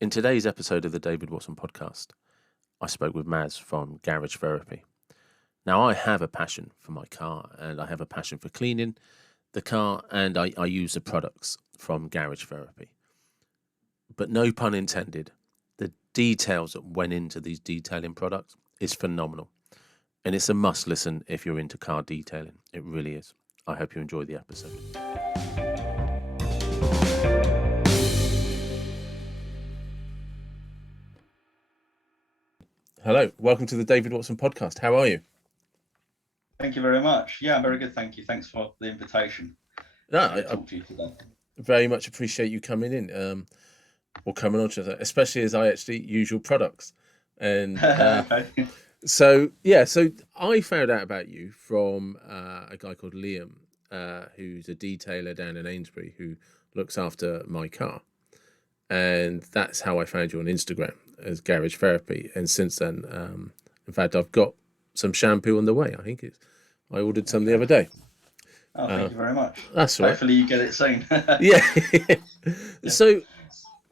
In today's episode of the David Watson podcast, I spoke with Maz from Garage Therapy. Now, I have a passion for my car and I have a passion for cleaning the car, and I use the products from Garage Therapy. But no pun intended, the details that went into these detailing products is phenomenal. And it's a must listen if you're into car detailing. It really is. I hope you enjoy the episode. Hello, welcome to the David Watson podcast. How are you? Thank you very much. Yeah, I'm very good. Thank you. Thanks for the invitation No, to I talk to you today. very much appreciate you coming in, or coming on to that, especially as I actually use your products. And Okay. so I found out about you from a guy called Liam, who's a detailer down in Amesbury who looks after my car. And that's how I found you on Instagram as Garage Therapy. And since then, in fact, I've got some shampoo on the way. I ordered some the other day. Oh, thank you very much. That's all right. Hopefully you get it soon. Yeah. Yeah. So,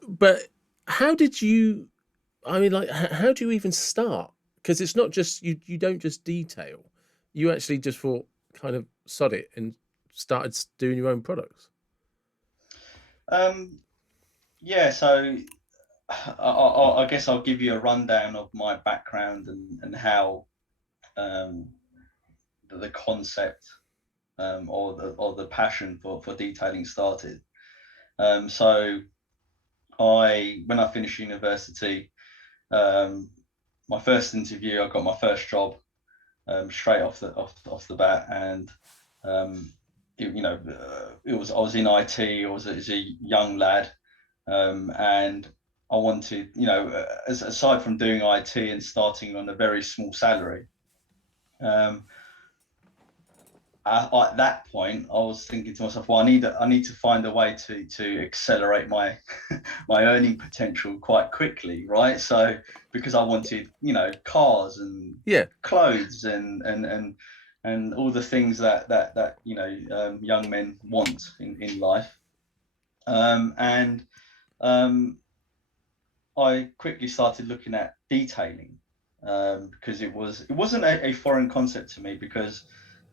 but how did you? I mean, like, how do you even start? Because it's not just you. You don't just detail. You actually just thought, kind of, sod it, and started doing your own products. Um, yeah, so I guess I'll give you a rundown of my background and how um, the concept or the passion for detailing started. So when I finished university, um, my first interview, I got my first job straight off the bat, and I was in IT. I was as a young lad, and I wanted, aside from doing IT and starting on a very small salary, um, at that point, I was thinking to myself, well, I need to find a way to accelerate my my earning potential quite quickly, right? So because I wanted, cars and Yeah. clothes and all the things that young men want in life, and I quickly started looking at detailing, because it wasn't a foreign concept to me, because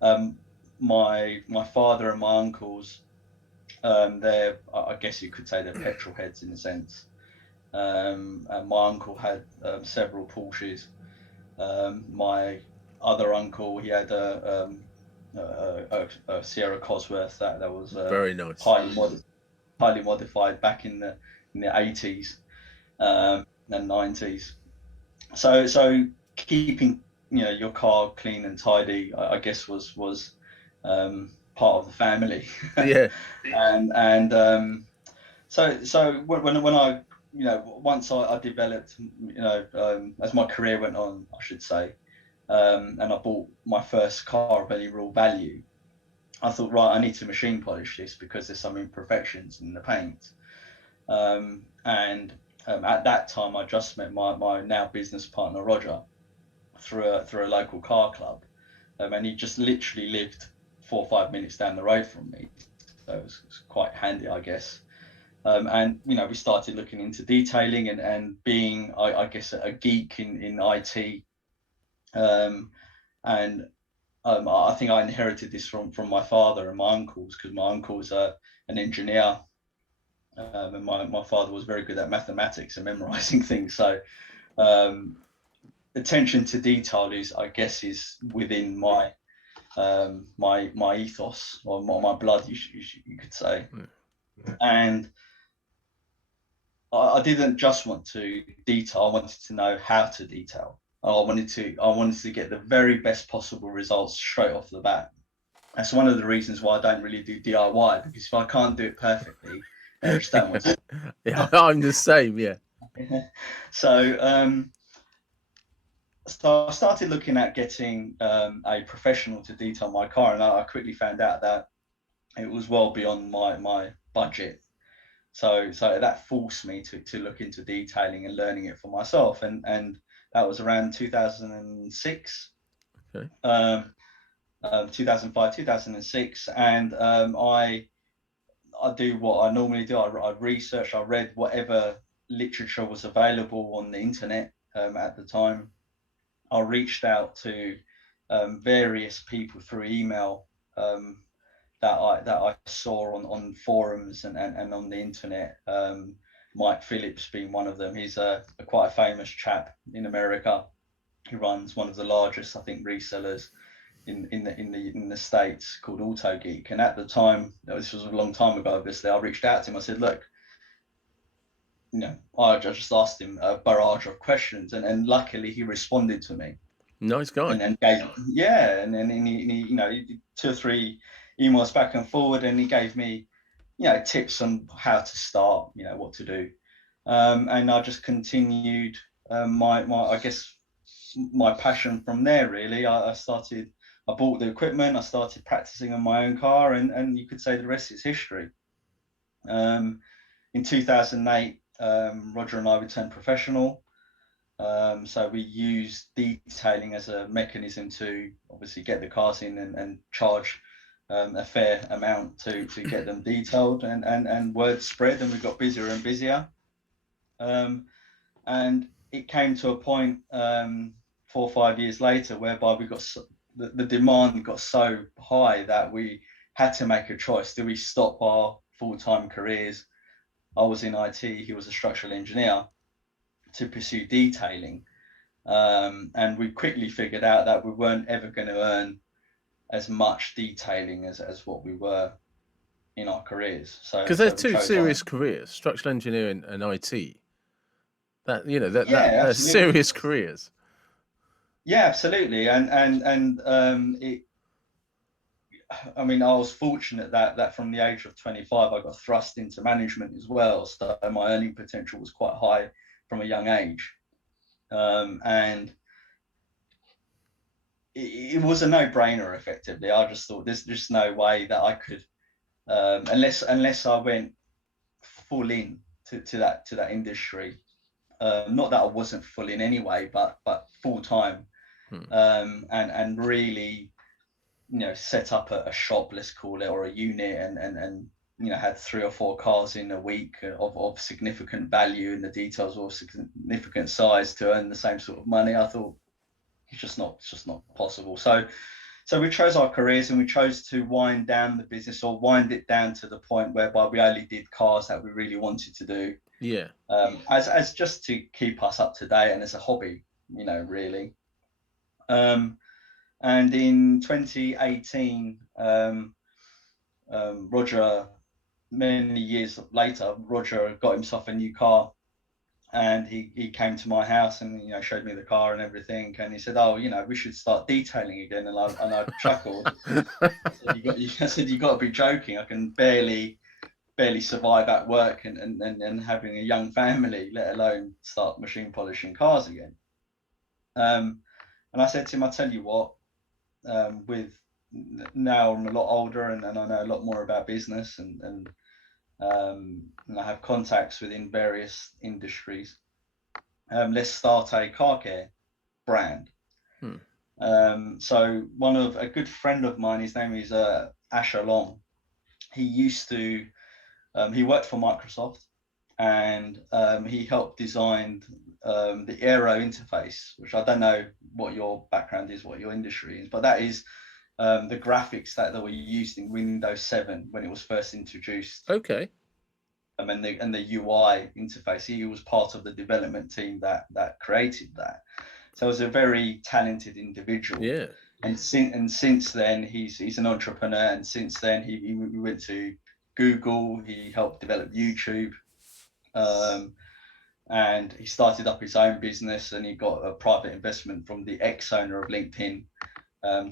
um, my father and my uncles, they're, I guess you could say, they're petrol heads in a sense. And my uncle had several Porsches. My other uncle, he had a Sierra Cosworth that was Very nice. highly modified back in the 80s and 90s. So keeping, your car clean and tidy, I guess was part of the family. Yeah. And so when I, once I developed, as my career went on, I should say, and I bought my first car of any real value, I thought, right, I need to machine polish this because there's some imperfections in the paint. And at that time, I just met my now business partner Roger through a local car club, and he just literally lived 4 or 5 minutes down the road from me, so it was quite handy, I guess. And we started looking into detailing and being, I guess, a geek in IT, um, and I think I inherited this from my father and my uncles, because my uncle was an engineer, and my father was very good at mathematics and memorizing things. So um, attention to detail is within my ethos, or my blood, you could say. And I didn't just want to detail; I wanted to know how to detail. I wanted to get the very best possible results straight off the bat. That's one of the reasons why I don't really do DIY, because if I can't do it perfectly, I just don't want to. Yeah, I'm the same. Yeah. So so I started looking at getting a professional to detail my car, and I quickly found out that it was well beyond my budget. So that forced me to look into detailing and learning it for myself, and that was around 2006, Okay. 2005, 2006, and I do what I normally do. I research, I read whatever literature was available on the internet at the time, I reached out to various people through email that I saw on forums and on the internet. Mike Phillips being one of them. He's a quite a famous chap in America. He runs one of the largest, I think, resellers in the States called AutoGeek. And at the time, this was a long time ago, obviously, I reached out to him. I said, look, I just asked him a barrage of questions, and luckily he responded to me. Nice guy. And then and then he did 2 or 3 emails back and forward, and he gave me, tips on how to start, what to do. And I just continued I guess my passion from there, really. I bought the equipment, I started practicing on my own car, and you could say the rest is history. In 2008, Roger and I turned professional. So we used detailing as a mechanism to obviously get the cars in and charge a fair amount to get them detailed, and word spread, and we got busier and busier. And it came to a point 4 or 5 years later whereby we got the demand got so high that we had to make a choice. Do we stop our full-time careers? I was in IT, he was a structural engineer, to pursue detailing. And we quickly figured out that we weren't ever going to earn as much detailing as what we were in our careers. So because they're two serious careers, structural engineering and IT. They're serious careers. Yeah, absolutely. And I was fortunate that from the age of 25, I got thrust into management as well. So my earning potential was quite high from a young age. And it was a no-brainer, effectively. I just thought there's just no way that I could, unless I went full in to that industry. Not that I wasn't full in anyway, but full time. And really, set up a shop, let's call it, or a unit, and had 3 or 4 cars in a week of significant value, and the details of significant size to earn the same sort of money. I thought it's just not possible. So we chose our careers, and we chose to wind down the business, or wind it down to the point whereby we only did cars that we really wanted to do. Yeah. As just to keep us up to date and as a hobby, really. And in 2018, Roger, many years later, Roger got himself a new car, and he came to my house and showed me the car and everything, and he said, "Oh, we should start detailing again." And I chuckled. I said, "You got to be joking! I can barely survive at work and having a young family, let alone start machine polishing cars again." And I said to him, "I tell you what, with now I'm a lot older and I know a lot more about business, and I have contacts within various industries. Let's start a car care brand." So a good friend of mine, his name is Asher Long. He used to he worked for Microsoft, and he helped design the Aero interface, which I don't know what your background is, what your industry is, but that is the graphics that were used in Windows 7 when it was first introduced. Okay. And the UI interface. He was part of the development team that created that. So he was a very talented individual. Yeah. And since then, he's an entrepreneur. And since then, he went to Google. He helped develop YouTube. And he started up his own business, and he got a private investment from the ex-owner of LinkedIn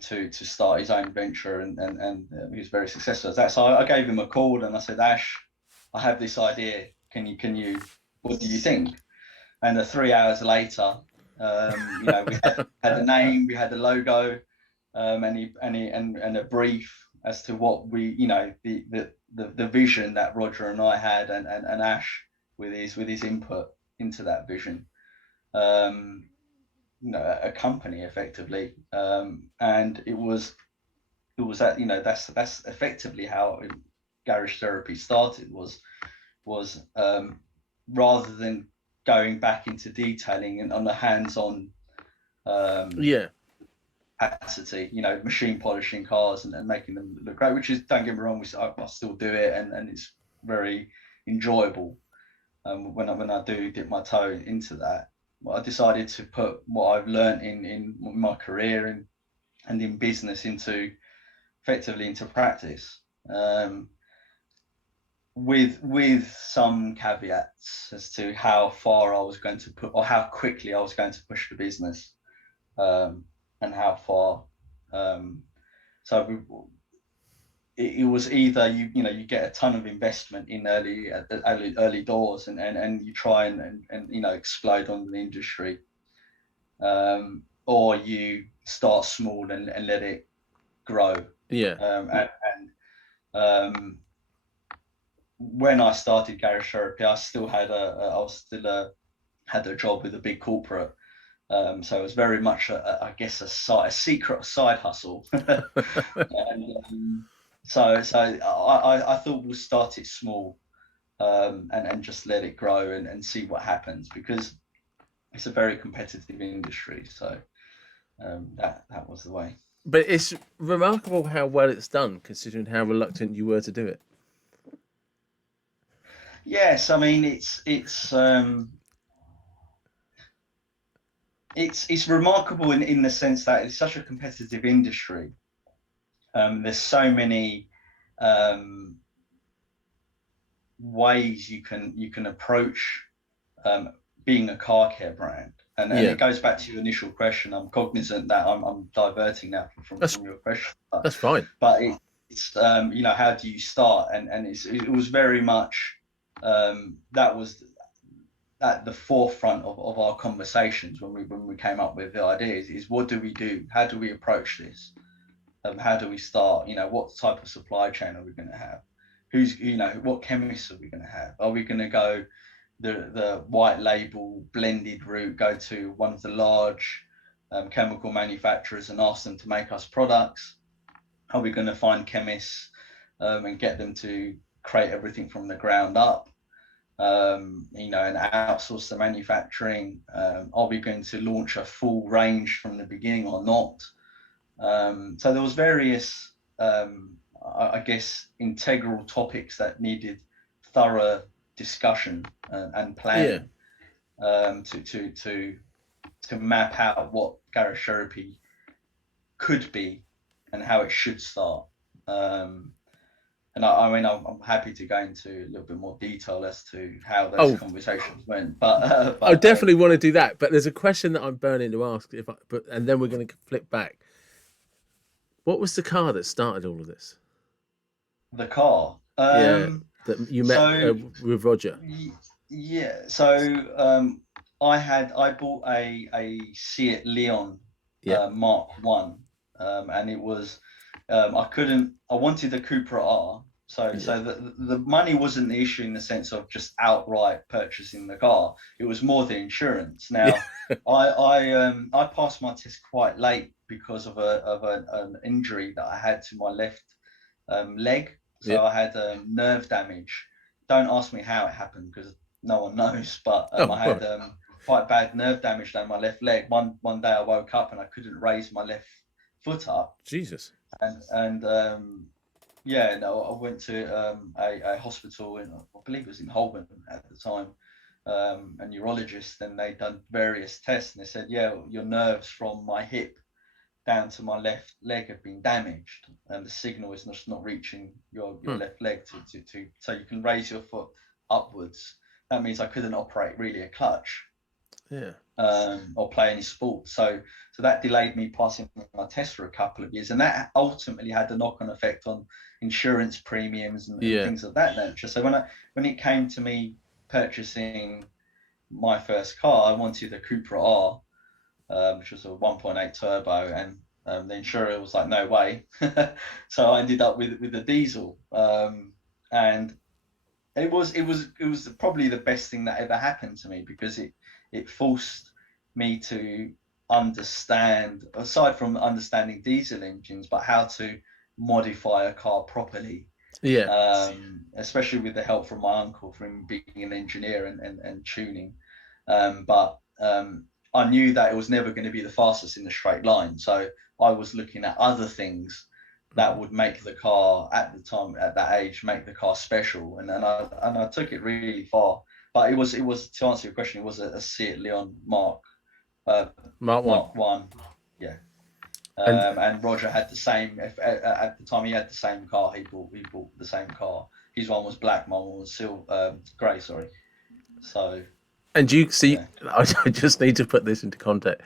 to start his own venture, and he was very successful at that. So I gave him a call and I said, "Ash, I have this idea. Can you? What do you think?" And 3 hours later, we had a name, we had a logo, and a brief as to what we, the vision that Roger and I had, and Ash with his input into that vision. A company effectively, and it was that, that's effectively how Garage Therapy started. Was rather than going back into detailing and on the hands-on Yeah. capacity, machine polishing cars and making them look great, which is, don't get me wrong, I still do it, and it's very enjoyable. When I do dip my toe into that, I decided to put what I've learned in my career and in business effectively into practice, with some caveats as to how far I was going to put, or how quickly I was going to push the business, and how far. So it was either you get a ton of investment in early doors, and you try and explode on the industry, or you start small and let it grow. Yeah. And when I started Garage Therapy, I still had had a job with a big corporate. So it was very much, I guess, a secret side hustle. And so I thought we'll start it small, and just let it grow and see what happens, because it's a very competitive industry. So that was the way. But it's remarkable how well it's done, considering how reluctant you were to do it. Yes, I mean it's remarkable in the sense that it's such a competitive industry. There's so many ways you can approach being a car care brand, and Yeah. it goes back to your initial question. I'm cognizant that I'm diverting now from your question, That's fine. but it's how do you start, and it was very much that was at the forefront of our conversations when we came up with the ideas, is what do we do, how do we approach this, how do we start, what type of supply chain are we going to have, what chemists are we going to have, are we going to go the white label blended route, go to one of the large chemical manufacturers and ask them to make us products, are we going to find chemists and get them to create everything from the ground up, and outsource the manufacturing, are we going to launch a full range from the beginning or not? So there was various I guess integral topics that needed thorough discussion and planning, to map out what Garage Therapy could be and how it should start. And I mean, I'm happy to go into a little bit more detail as to how those conversations went. But I definitely want to do that. But there's a question that I'm burning to ask, and then we're going to flip back. What was the car that started all of this? The car. That you met with Roger. Yeah. So I bought a Seat Leon Mark One, and it was I wanted a Cupra R. So the money wasn't the issue in the sense of just outright purchasing the car. It was more the insurance. Now, I passed my test quite late because of an injury that I had to my left leg. So I had nerve damage. Don't ask me how it happened, because no one knows. But I had quite bad nerve damage down my left leg. One day I woke up and I couldn't raise my left foot up. Jesus. And I went to a hospital I believe it was in Holborn at the time, a neurologist, and they'd done various tests, and they said, your nerves from my hip down to my left leg have been damaged, and the signal is just not reaching your left leg to so you can raise your foot upwards. That means I couldn't operate really a clutch, or play any sport. So that delayed me passing my test for a couple of years, and that ultimately had a knock-on effect on insurance premiums and things of that nature. So when it came to me purchasing my first car, I wanted a Cupra R, which was a 1.8 turbo, and the insurer was like, no way. So I ended up with a diesel, and it was probably the best thing that ever happened to me, because it forced me to understand, aside from understanding diesel engines, but how to modify a car properly. Yeah. Especially with the help from my uncle, from being an engineer and tuning. But I knew that it was never going to be the fastest in the straight line. So I was looking at other things that would make the car at the time, at that age, make the car special. And I took it really far. But it was to answer your question, it was a Seat Leon uh, Mark One. Mark One, yeah. And And Roger had the same. At the time, he had the same car. He bought the same car. His one was black, mine was silver, grey. Sorry. So you see, yeah, I just need to put this into context.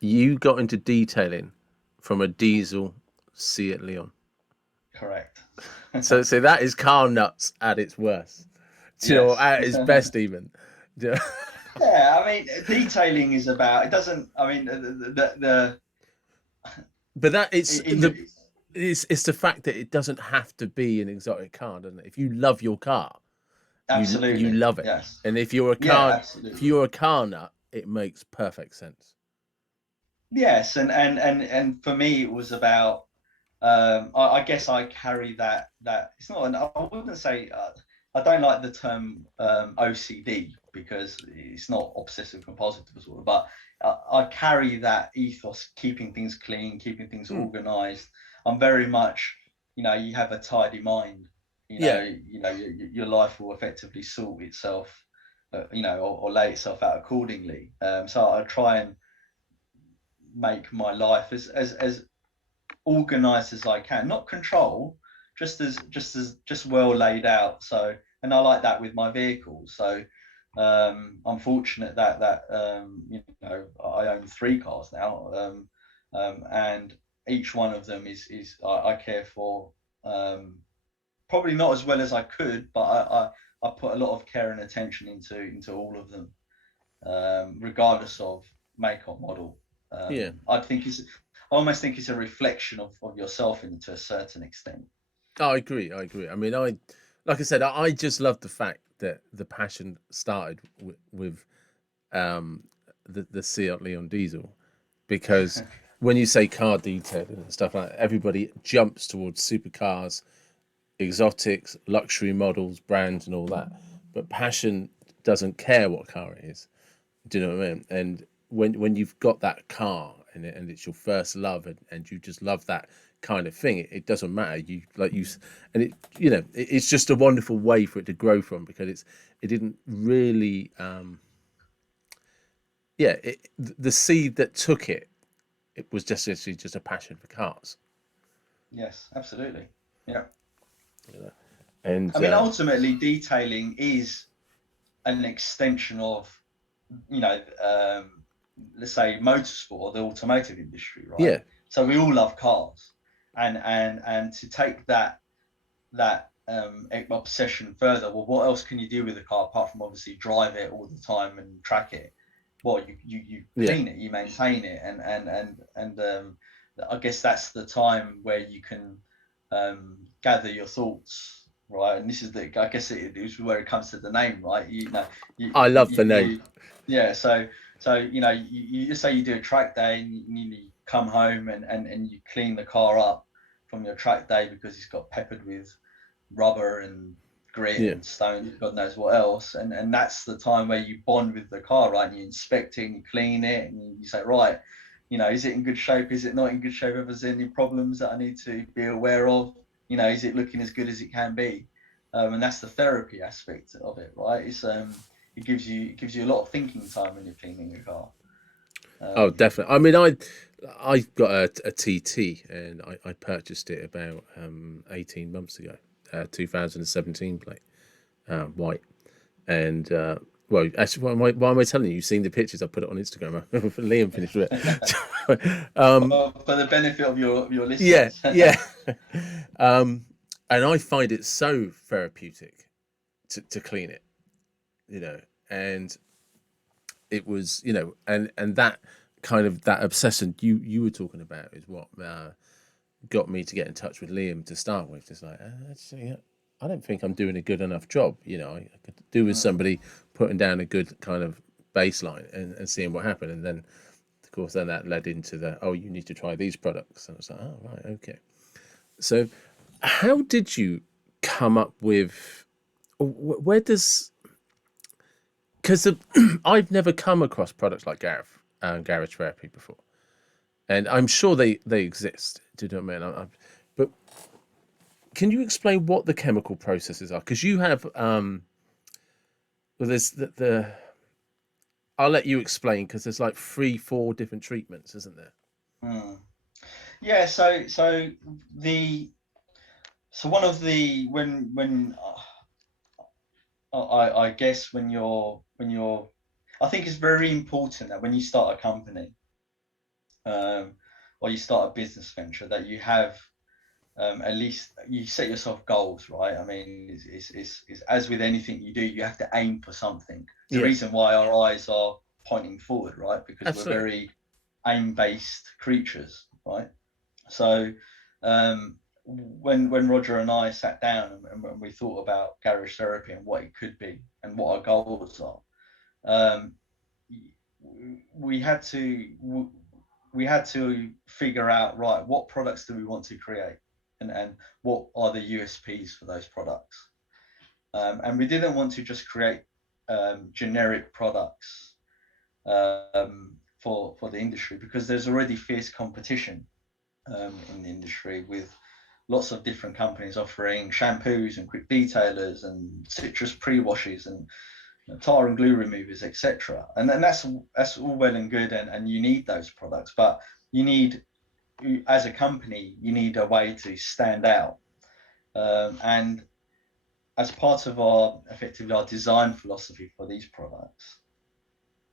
You got into detailing from a diesel Seat Leon. correct. So that is car nuts at its worst. Do you know, Yes. at its best even. Yeah, I mean, detailing is about. It doesn't. I mean, But that in it's the fact that it doesn't have to be an exotic car, doesn't it? If you love your car, you absolutely, love it. yes, And yeah, if absolutely, you're a car nut, it makes perfect sense. yes, and for me, it was about. I guess I carry that. It's not. I wouldn't say. I don't like the term OCD because it's not obsessive compulsive disorder, but I carry that ethos, keeping things clean, keeping things Hmm. organized. I'm very much, you have a tidy mind. Yeah. Your life will effectively sort itself, or lay itself out accordingly. So I try and make my life as organized as I can, not control, just well laid out. So, and I like that with my vehicles. So, I'm fortunate that I own 3 cars now, and each one of them is I care for, probably not as well as I could, but I put a lot of care and attention into all of them, regardless of make or model. Yeah. I almost think it's a reflection of yourself to a certain extent. I agree. I agree. I mean, like I said, I just love the fact that the passion started with um, the Seat Leon diesel, because when you say car detailing and stuff like that, everybody jumps towards supercars, exotics, luxury models, brands, and all that. But passion doesn't care what car it is. Do you know what I mean? And when you've got that car and it's your first love, and you just love that kind of thing, it doesn't matter. And it's just a wonderful way for it to grow from, because it didn't really the seed that took it was just actually just a passion for cars. Yes, absolutely. Yeah. And I mean, ultimately, detailing is an extension of, you know, let's say motorsport or the automotive industry, right? yeah, So we all love cars, and to take that obsession further. Well, what else can you do with a car apart from obviously drive it all the time and track it? Well, you yeah, clean it, you maintain it, and I guess that's the time where you can gather your thoughts, right? And this is I guess it is where it comes to the name, right? I love the name. Yeah. So you just say you do a track day and you come home and you clean the car up from your track day because it's got peppered with rubber and grit Yeah, and stones, God knows what else. And that's the time where you bond with the car, right? And you inspect it and you clean it and you say, right, is it in good shape? Is it not in good shape? If there's any problems that I need to be aware of, is it looking as good as it can be? And that's the therapy aspect of it, right? It gives you a lot of thinking time when you're cleaning a car. oh, Um, definitely. I mean, I got a TT, and I purchased it about 18 months ago, 2017 plate, white. And well, actually, why am I telling you? You've seen the pictures. I put it on Instagram. Liam finished with it. well, for the benefit of your Yeah, listeners. yeah. And I find it so therapeutic to clean it, you know. And it was, and that kind of that obsession you were talking about is what got me to get in touch with Liam to start with. Just like, actually, I don't think I'm doing a good enough job. I could do with somebody putting down a good kind of baseline and seeing what happened. And then, of course, then that led into you need to try these products. And I was like, oh, right, okay. So, how did you come up with, where does, because I've never come across products like garage therapy before, and I'm sure they exist. Do you know what I mean? But can you explain what the chemical processes are? Because you have well, there's the I'll let you explain, because there's like 3, 4 different treatments, isn't there? Hmm. Yeah. So one of the when I guess when you're I think it's very important that when you start a company, um, or you start a business venture, that you have, at least you set yourself goals, right? I mean, it's as with anything you do, you have to aim for something. It's the Yeah, reason why our eyes are pointing forward, right? Because we're absolutely. very aim-based creatures, right? So, when Roger and I sat down and when we thought about garage therapy and what it could be and what our goals are, um, we had to we had to figure out, right, what products do we want to create, and what are the USPs for those products. And we didn't want to just create generic products for the industry, because there's already fierce competition in the industry, with lots of different companies offering shampoos and quick detailers and citrus pre-washes and tar and glue removers, etc. And then that's all well and good, and you need those products, but you need, as a company, you need a way to stand out. And as part of effectively our design philosophy for these products,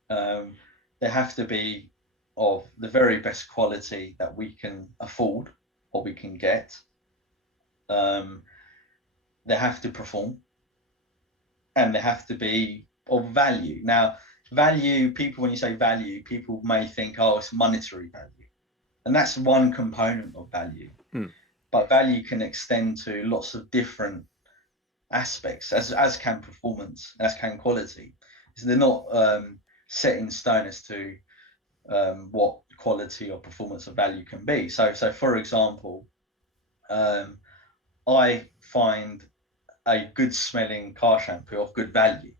um, they have to be of the very best quality that we can afford or we can get. Um, they have to perform, and they have to be of value. Now, value, people, when you say value, people may think, oh, it's monetary value. And that's one component of value. Hmm. But value can extend to lots of different aspects, as can performance, as can quality. So they're not set in stone as to what quality or performance or value can be. So for example, um, I find a good smelling car shampoo of good value.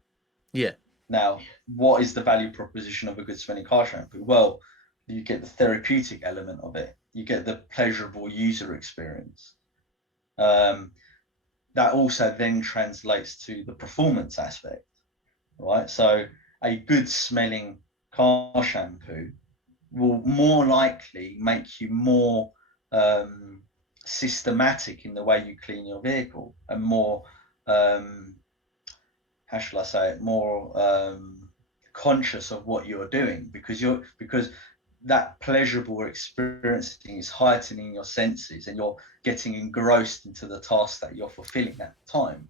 Yeah, Now, what is the value proposition of a good smelling car shampoo? Well, you get the therapeutic element of it, you get the pleasurable user experience. Um, that also then translates to the performance aspect, right? So, a good smelling car shampoo will more likely make you more um, systematic in the way you clean your vehicle, and more, um, how shall I say it, more conscious of what you're doing, because that pleasurable experiencing is heightening your senses, and you're getting engrossed into the task that you're fulfilling at the time,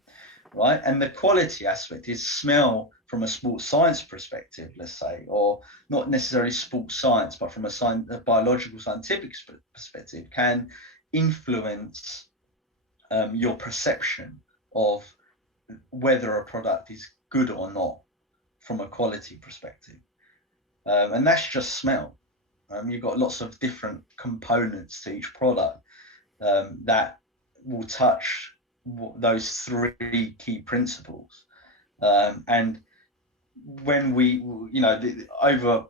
right? And the quality aspect is smell from a sports science perspective, let's say, or not necessarily sports science, but from a biological scientific perspective, can influence your perception of whether a product is good or not from a quality perspective. And that's just smell. You've got lots of different components to each product that will touch those 3 key principles. And when we, over,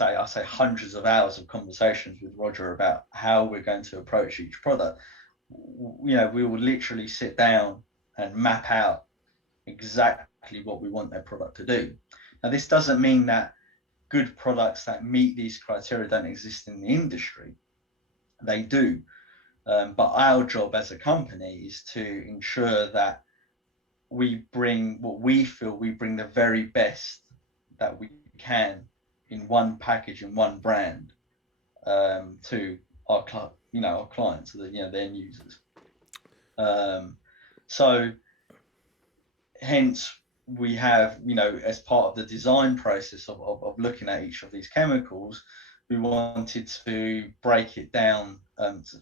I say hundreds of hours of conversations with Roger about how we're going to approach each product, we will literally sit down and map out exactly what we want their product to do. Now, this doesn't mean that good products that meet these criteria don't exist in the industry. They do. But our job as a company is to ensure that we bring what we feel we bring the very best that we can in one package, in one brand, to our our clients, the end users. Um, so hence we have, as part of the design process of looking at each of these chemicals, we wanted to break it down,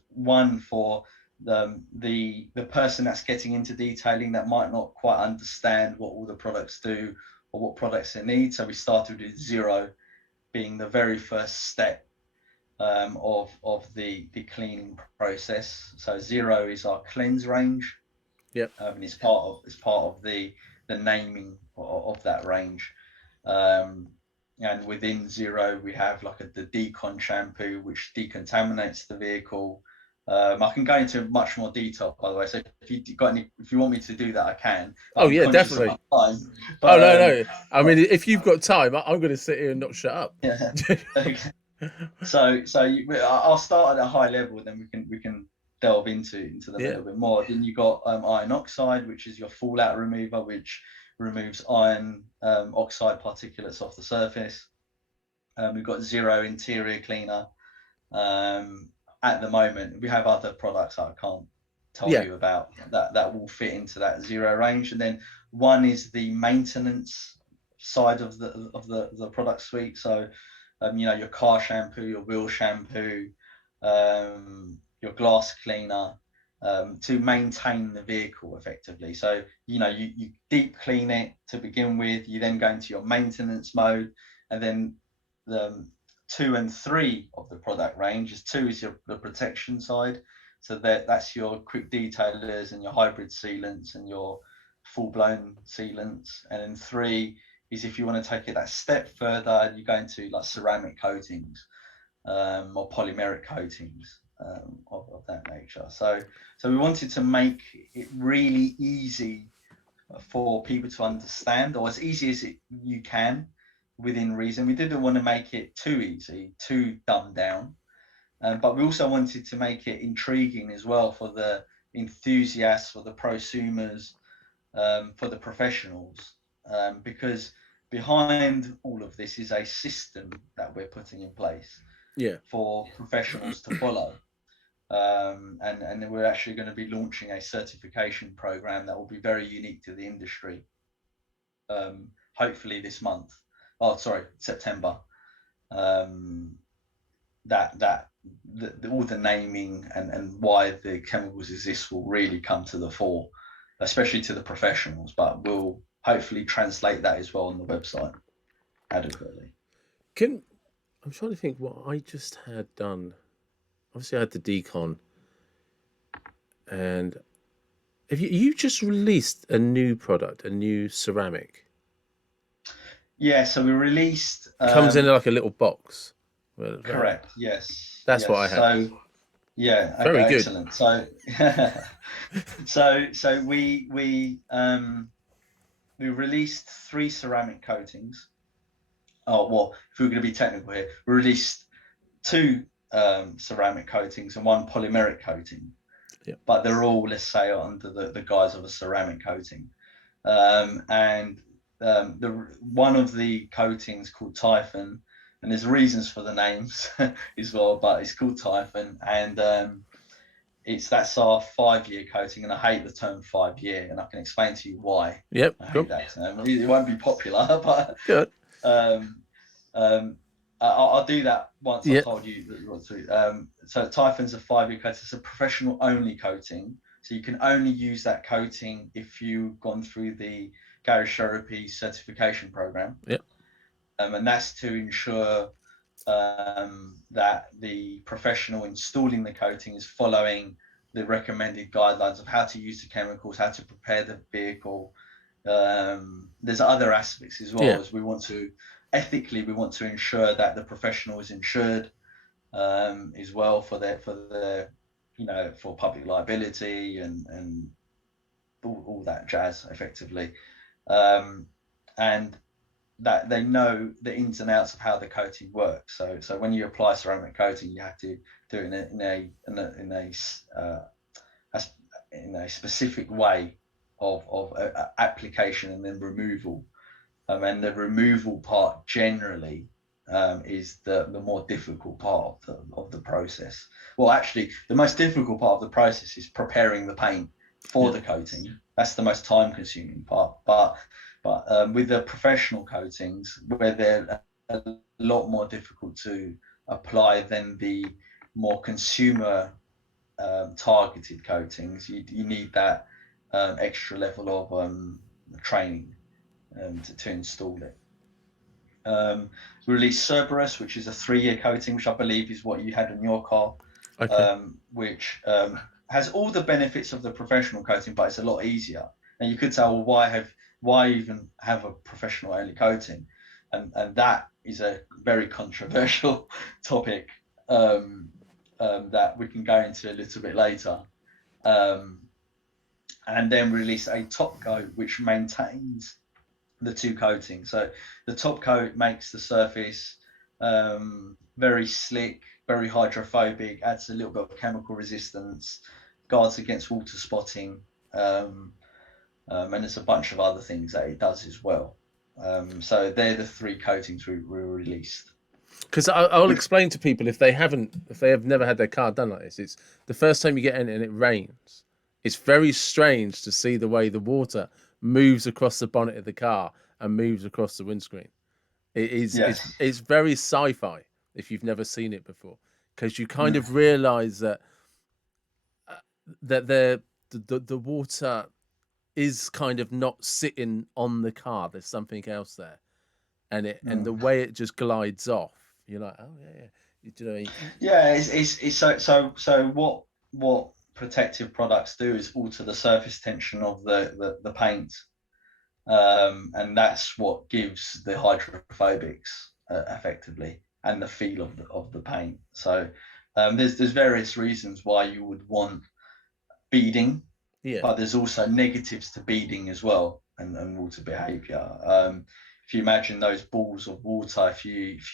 one for the person that's getting into detailing, that might not quite understand what all the products do or what products they need. So we started with 0 being the very first step, of the cleaning process. So Zero is our cleanse range, Yep. and it's part of the naming of that range. Um, and within Zero, we have like the Decon shampoo, which decontaminates the vehicle. I can go into much more detail, by the way. So if you want me to do that, I can. But Oh I'm yeah, conscious of definitely. my time. Oh But no, no. I but, mean, if you've got time, I'm going to sit here and not shut up. yeah. I'll start at a high level, and then we can delve into them a Yeah. little bit more. Then you got iron oxide, which is your fallout remover, which removes iron oxide particulates off the surface. We've got Zero interior cleaner. At the moment, we have other products that I can't tell Yeah. you about that will fit into that Zero range. And then one is the maintenance side of the product suite. So your car shampoo, your wheel shampoo, your glass cleaner, to maintain the vehicle effectively. So, you deep clean it to begin with, you then go into your maintenance mode, and then the 2 and 3 of the product range is the protection side. So that's your quick detailers and your hybrid sealants and your full-blown sealants. And then 3 is if you want to take it that step further, you go into like ceramic coatings, or polymeric coatings, of that nature. So we wanted to make it really easy for people to understand, or as easy as you can within reason. We didn't want to make it too easy, too dumbed down, but we also wanted to make it intriguing as well for the enthusiasts, for the prosumers, for the professionals, because behind all of this is a system that we're putting in place Yeah. for professionals to follow. And we're actually going to be launching a certification program that will be very unique to the industry. Hopefully this month. Oh, sorry, September. Um, all the naming and why the chemicals exist will really come to the fore, especially to the professionals. But we'll hopefully translate that as well on the website adequately. I'm trying to think what I just had done. Obviously, I had the decon, and have you just released a new product, a new ceramic? Yeah, so we released. Comes in like a little box. Well, Correct. Yes. that's what Yes. I had. So yeah. Okay. Very good. Excellent. So so we released 3 ceramic coatings. Oh well, if we we're going to be technical here, we released 2 ceramic coatings and 1 polymeric coating. Yeah. But they're all, let's say, under the guise of a ceramic coating. And the one of the coatings called Typhon, and there's reasons for the names as well, but it's called Typhon, and that's our 5-year coating, and I hate the term 5-year, and I can explain to you why Yep. I Cool. hate that term. It won't be popular, but Good. um, I'll do that once I've Yep. told you what to. So Typhon's a 5-year coating. It's a professional only coating. So you can only use that coating if you've gone through the Garage Therapy certification program. Yep. And that's to ensure that the professional installing the coating is following the recommended guidelines of how to use the chemicals, how to prepare the vehicle. There's other aspects as well, as we want to ensure that the professional is insured, as well for public liability and all that jazz effectively, and that they know the ins and outs of how the coating works. So when you apply ceramic coating, you have to do it in a specific way of application and then removal. And the removal part generally is the more difficult part of the process. Well, actually, the most difficult part of the process is preparing the paint for the coating. That's the most time-consuming part. But with the professional coatings, where they're a lot more difficult to apply than the more consumer targeted coatings, you need that extra level of training to install it. We released Cerberus, which is a 3-year coating, which I believe is what you had on your car, Okay. which has all the benefits of the professional coating, but it's a lot easier. And you could say, well, why even have a professional only coating? And that is a very controversial topic that we can go into a little bit later. And then release a top coat which maintains the 2 coatings. So the top coat makes the surface very slick, very hydrophobic, adds a little bit of chemical resistance, guards against water spotting, and there's a bunch of other things that it does as well. So they're the 3 coatings we released. Because I'll explain to people if they have never had their car done like this. It's the first time you get in and it rains. It's very strange to see the way the water moves across the bonnet of the car and moves across the windscreen. It is Yes. it's very sci-fi if you've never seen it before, because you kind of realise that the water is kind of not sitting on the car. There's something else there, and the way it just glides off. You're like, oh yeah. You know, Yeah, it's so what protective products do is alter the surface tension of the paint, and that's what gives the hydrophobics effectively, and the feel of the paint. So there's various reasons why you would want beading, yeah, but there's also negatives to beading as well, and water behavior. If you imagine those balls of water, if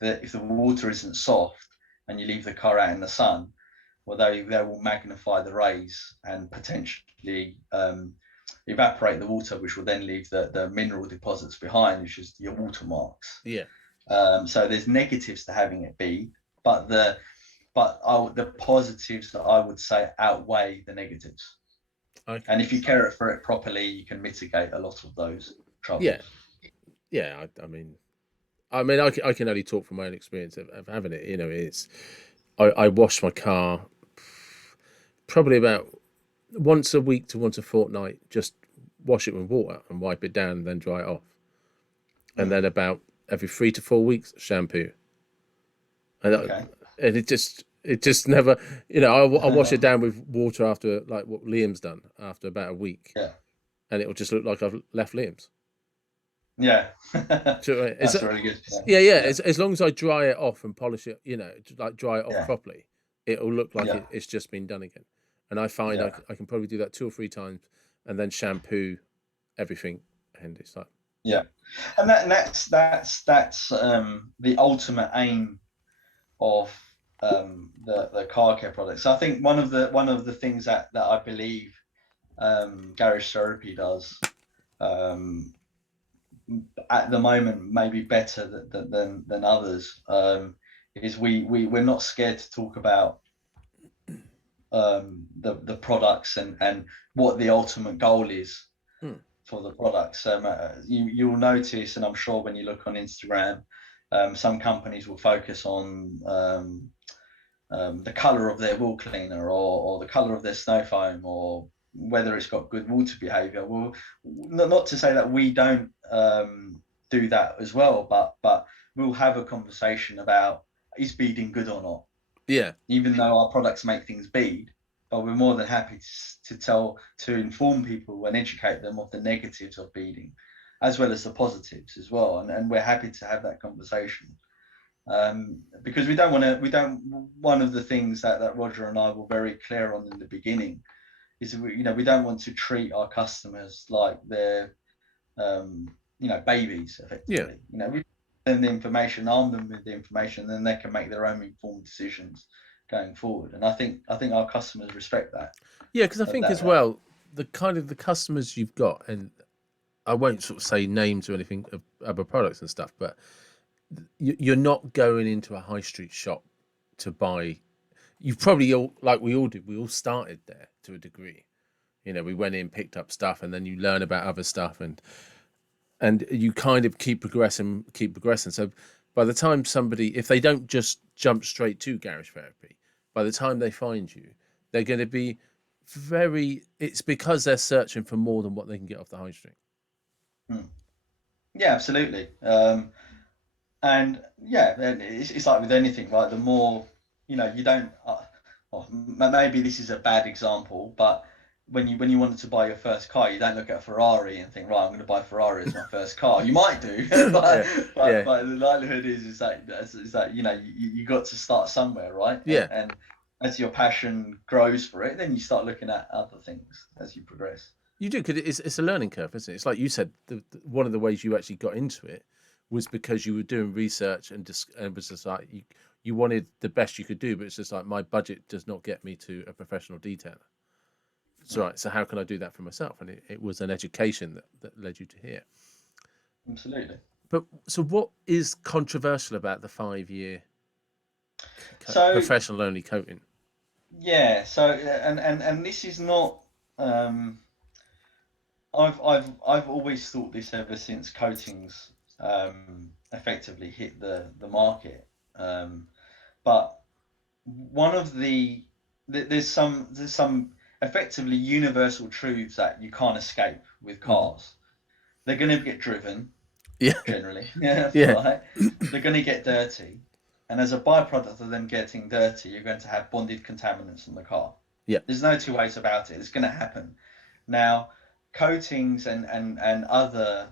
the water isn't soft and you leave the car out in the sun, well, they will magnify the rays and potentially evaporate the water, which will then leave the mineral deposits behind, which is your watermarks. yeah. So there's negatives to having it be, but the positives that I would say outweigh the negatives. Okay. And if you care for it properly, you can mitigate a lot of those troubles. Yeah, yeah. I can only talk from my own experience of having it. You know, I wash my car probably about once a week to once a fortnight. Just wash it with water and wipe it down, and then dry it off. And then about every 3 to 4 weeks, shampoo. And Okay. and it just never, I wash it down with water after like what Liam's done after about a week, Yeah. and it'll just look like I've left Liam's. Yeah. So That's really good. yeah, yeah. Yeah. As long as I dry it off and polish it, like dry it off Yeah. properly, it'll look like Yeah. it's just been done again. And I find Yeah. I can probably do that 2 or 3 times, and then shampoo everything, and it's like Yeah. And that's the ultimate aim of the car care products. So I think one of the things that I believe Garage Therapy does at the moment maybe better than others, is we're not scared to talk about the products and what the ultimate goal is for the products. You'll notice, and I'm sure when you look on Instagram, some companies will focus on the color of their wheel cleaner, or the color of their snow foam, or whether it's got good water behavior. Well, not to say that we don't do that as well, but we'll have a conversation about, is beading good or not, yeah, even though our products make things bead. But we're more than happy to inform people and educate them of the negatives of beading, as well as the positives as well. And we're happy to have that conversation, because one of the things that Roger and I were very clear on in the beginning is we don't want to treat our customers like they're babies yeah. effectively. We them the information, arm them with the information, then they can make their own informed decisions going forward. And I think our customers respect that. Yeah, because I think as well, the customers you've got, and I won't sort of say names or anything of other products and stuff, but you're not going into a high street shop to buy. You've probably all, like we all did, we all started there to a degree. We went in, picked up stuff, and then you learn about other stuff, and you kind of keep progressing. So by the time somebody, if they don't just jump straight to Garage Therapy, by the time they find you, they're going to be it's because they're searching for more than what they can get off the high street. Yeah, absolutely. And yeah, and it's like with anything, right? The more, you don't. Maybe this is a bad example, but when you wanted to buy your first car, you don't look at a Ferrari and think, right, I'm going to buy a Ferrari as my first car. You might do, but Yeah, but yeah, but the likelihood is that you got to start somewhere, right? yeah. And as your passion grows for it, then you start looking at other things as you progress. You do, because it's a learning curve, isn't it? It's like you said, one of the ways you actually got into it was because you were doing research and was just like you wanted the best you could do, but it's just like my budget does not get me to a professional detailer. So Mm, right, so how can I do that for myself? And it was an education that led you to here. absolutely. But so, what is controversial about the 5 year So professional only coating? yeah, so and this is not. Um, I've always thought this ever since coatings effectively hit the market. Um, but one of there's some effectively universal truths that you can't escape with Hmm. cars. They're going to get driven Yeah, generally, yeah, yeah, right. They're going to get dirty, and as a byproduct of them getting dirty, you're going to have bonded contaminants in the car. yeah, There's no two ways about it. It's going to happen. Now, coatings and other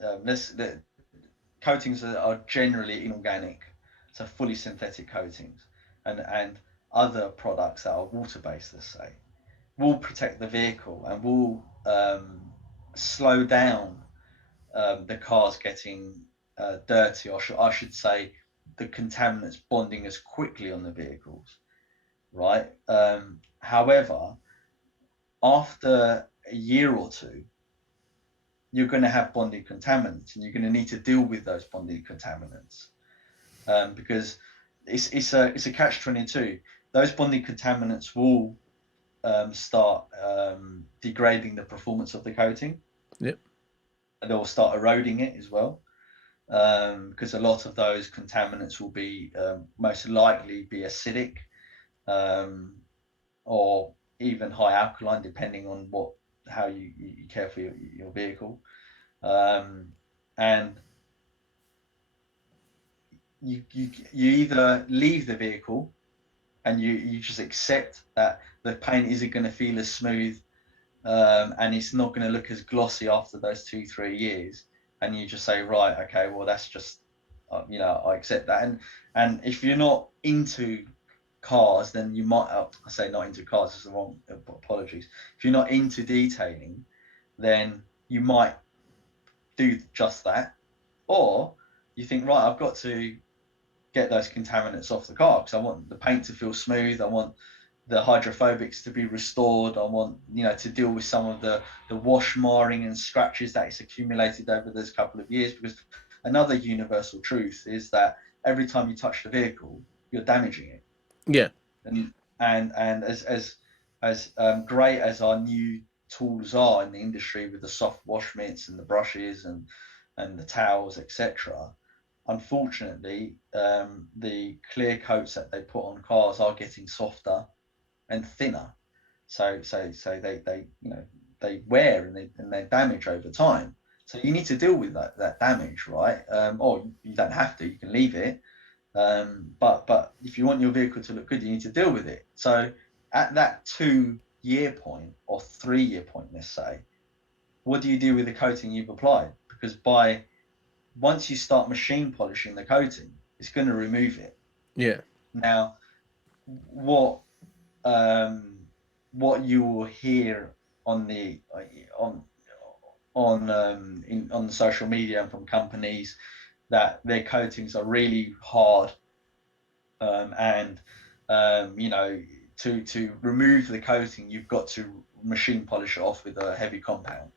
the coatings are generally inorganic, so fully synthetic coatings, and other products that are water based, let's say, will protect the vehicle and will slow down the cars getting dirty, or I should say, the contaminants bonding as quickly on the vehicles, right? However, after a year or two, you're going to have bonded contaminants, and you're going to need to deal with those bonded contaminants because it's a catch-22. Those bonded contaminants will start degrading the performance of the coating, yeah, and they'll start eroding it as well. Because a lot of those contaminants will be most likely be acidic um, or even high alkaline, depending on how you care for your vehicle. Um, and you either leave the vehicle and you just accept that the paint isn't going to feel as smooth and it's not going to look as glossy after those 2-3 years, and you just say, right, okay, well, that's just I accept that. And if you're not into cars, then you might I say not into cars is the wrong apologies. If you're not into detailing, then you might do just that, or you think, right, I've got to get those contaminants off the car because I want the paint to feel smooth. I want the hydrophobics to be restored. I want to deal with some of the wash marring and scratches that is accumulated over those couple of years. Because another universal truth is that every time you touch the vehicle, you're damaging it. yeah, And as great as our new tools are in the industry with the soft wash mitts and the brushes and the towels, etc. Unfortunately, the clear coats that they put on cars are getting softer and thinner. So they wear and they damage over time. So you need to deal with that damage, right? Or you don't have to. You can leave it. But if you want your vehicle to look good, you need to deal with it. So at that 2 year point or 3 year point, let's say, what do you do with the coating you've applied? Because once you start machine polishing the coating, it's going to remove it. yeah, Now, what um, what you will hear on the on the social media and from companies that their coatings are really hard and to remove the coating you've got to machine polish it off with a heavy compound.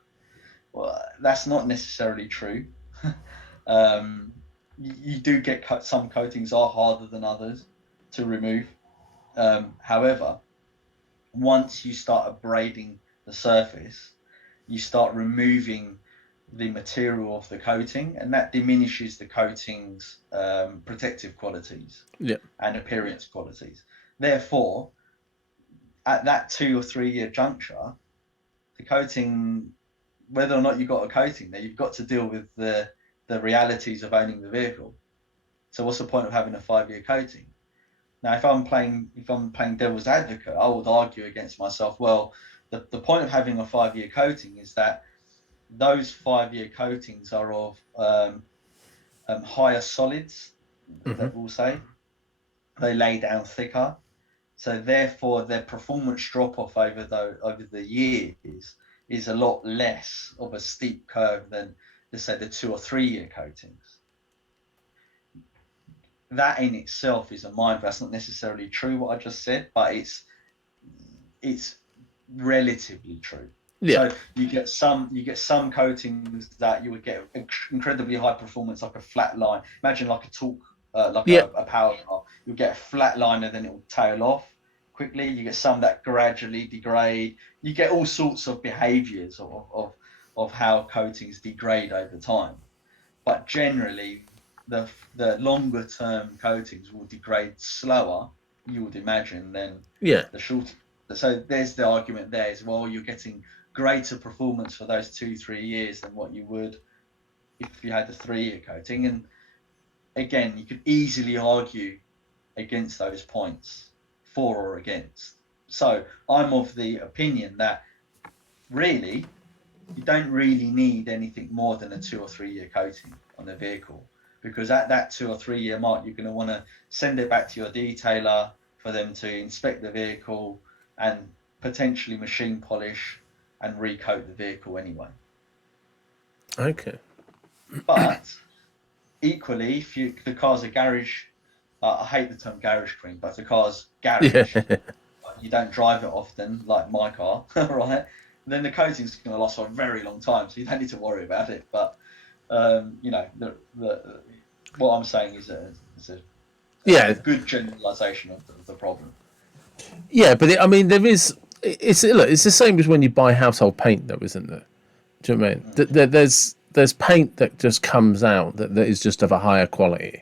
Well, that's not necessarily true. um, you do get some coatings are harder than others to remove. However, once you start abrading the surface, you start removing the material of the coating, and that diminishes the coating's protective qualities yeah, and appearance qualities. Therefore, at that 2 or 3 year juncture, the coating whether or not you've got a coating there, you've got to deal with the realities of owning the vehicle. So what's the point of having a 5-year coating? Now, if I'm playing devil's advocate, I would argue against myself. Well, the point of having a 5-year coating is that those 5-year coatings are of higher solids, that we'll say. They lay down thicker. So therefore, their performance drop off over the years is a lot less of a steep curve than, let's say, the 2 or 3 year coatings. That in itself is a mind. That's not necessarily true what I just said, but it's relatively true. Yeah. So you get some coatings that you would get incredibly high performance, like a flat line. Imagine like a torque, a power car. You'll get a flat line and then it will tail off quickly. You get some that gradually degrade. You get all sorts of behaviours of how coatings degrade over time. But generally, the longer term coatings will degrade slower, you would imagine, than the shorter. So there's the argument there as well. You're getting greater performance for those 2-3 years than what you would if you had a 3-year coating. And again, you could easily argue against those points, for or against. So I'm of the opinion that really you don't really need anything more than a 2 or 3 year coating on the vehicle, because at that 2 or 3 year mark, you're going to want to send it back to your detailer for them to inspect the vehicle and potentially machine polish and recoat the vehicle anyway. Okay. But equally, if the car's a garage, I hate the term garage cream, but if the car's garage, you don't drive it often, like my car, right? Then the coating's going to last for a very long time, so you don't need to worry about it. But you know, what I'm saying is a good generalisation of the problem. Yeah, but I mean, it's the same as when you buy household paint, though, isn't there? Do you know what I mean? There's paint that just comes out that is just of a higher quality,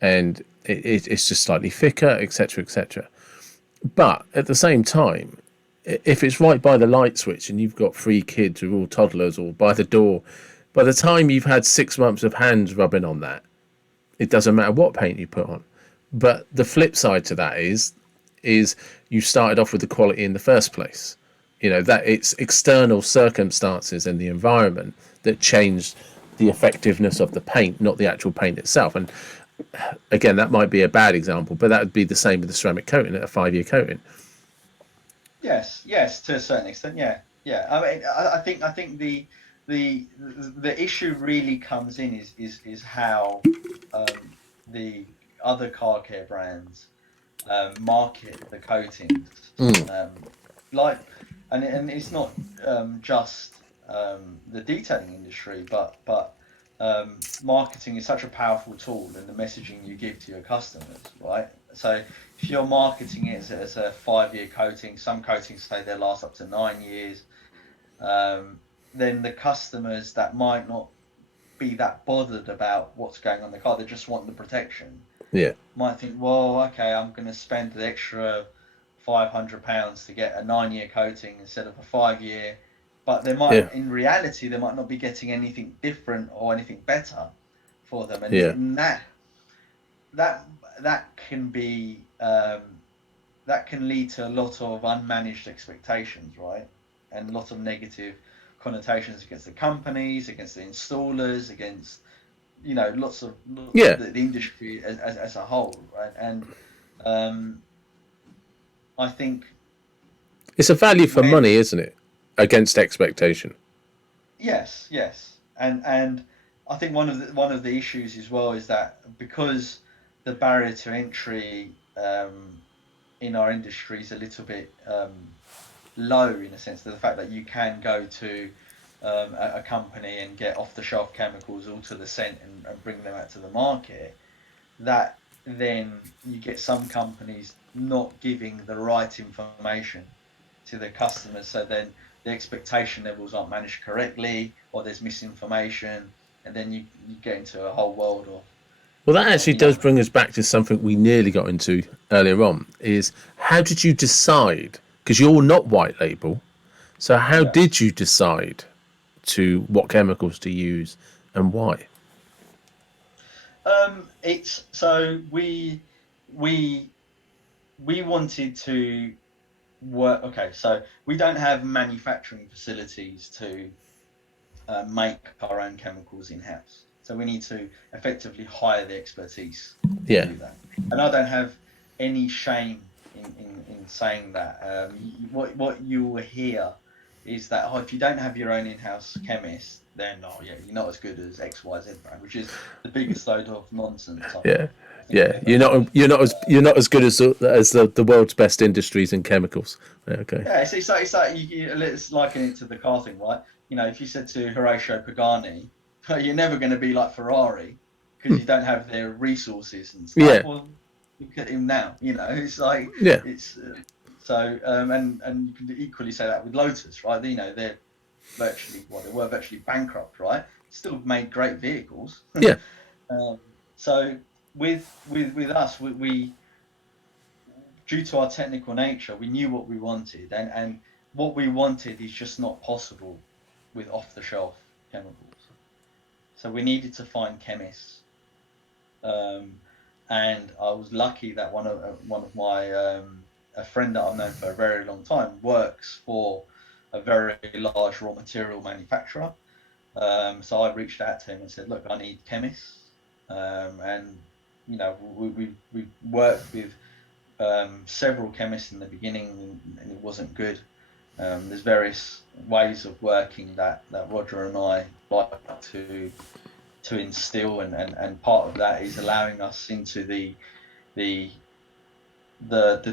and it's just slightly thicker, etc., etc. But at the same time, if it's right by the light switch and you've got 3 kids who are all toddlers, or by the door, by the time you've had 6 months of hands rubbing on that, it doesn't matter what paint you put on. But the flip side to that is you started off with the quality in the first place. You know, that it's external circumstances and the environment that changed the effectiveness of the paint, not the actual paint itself. And again, that might be a bad example, but that would be the same with the ceramic coating at a 5-year coating. Yes, to a certain extent, yeah. I mean, I think the issue really comes in is how the other car care brands market the coatings, and it's not just the detailing industry, but marketing is such a powerful tool in the messaging you give to your customers, right? So if you're marketing it as a 5-year coating, some coatings say they last up to 9 years, then the customers that might not be that bothered about what's going on in the car, they just want the protection. Might think, well, okay, I'm going to spend the extra £500 to get a 9-year coating instead of a 5-year, but they might, in reality, they might not be getting anything different or anything better for them, and that can be that can lead to a lot of unmanaged expectations, right, and a lot of negative connotations against the companies, against the installers, against lots of the industry as a whole, right? And I think it's a value for money, isn't it, against expectation? Yes, and I think one of the issues as well is that because the barrier to entry in our industry is a little bit low, in a sense, to the fact that you can go to a company and get off-the-shelf chemicals all to the cent and bring them out to the market, that then you get some companies not giving the right information to their customers, so then the expectation levels aren't managed correctly, or there's misinformation, and then you get into a whole world of... Well, that actually does bring us back to something we nearly got into earlier on, is how did you decide, because you're not white label, so how did you decide to what chemicals to use and why? It's so we wanted to work. Okay, so we don't have manufacturing facilities to make our own chemicals in house. So we need to effectively hire the expertise to Yeah. do that. And I don't have any shame in saying that. What you will hear is that if you don't have your own in-house chemist, then yeah, you're not as good as XYZ brand, which is the biggest load of nonsense. Yeah. I think Yeah, you're not as good as the world's best industries and chemicals. Okay. Yeah, it's like let's liken it to the car thing, right? If you said to Horatio Pagani, you're never going to be like Ferrari because you don't have their resources and stuff. Yeah. Well, look at him now. It's like Yeah. it's so and you can equally say that with Lotus, right? They're they were virtually bankrupt, right? Still made great vehicles. Yeah. So with us, we due to our technical nature, we knew what we wanted, and what we wanted is just not possible with off-the-shelf chemicals. So we needed to find chemists, and I was lucky that one of my a friend that I've known for a very long time works for a very large raw material manufacturer. So I reached out to him and said, "Look, I need chemists," and we worked with several chemists in the beginning, and it wasn't good. There's various ways of working that Roger and I like to instill, and part of that is allowing us into the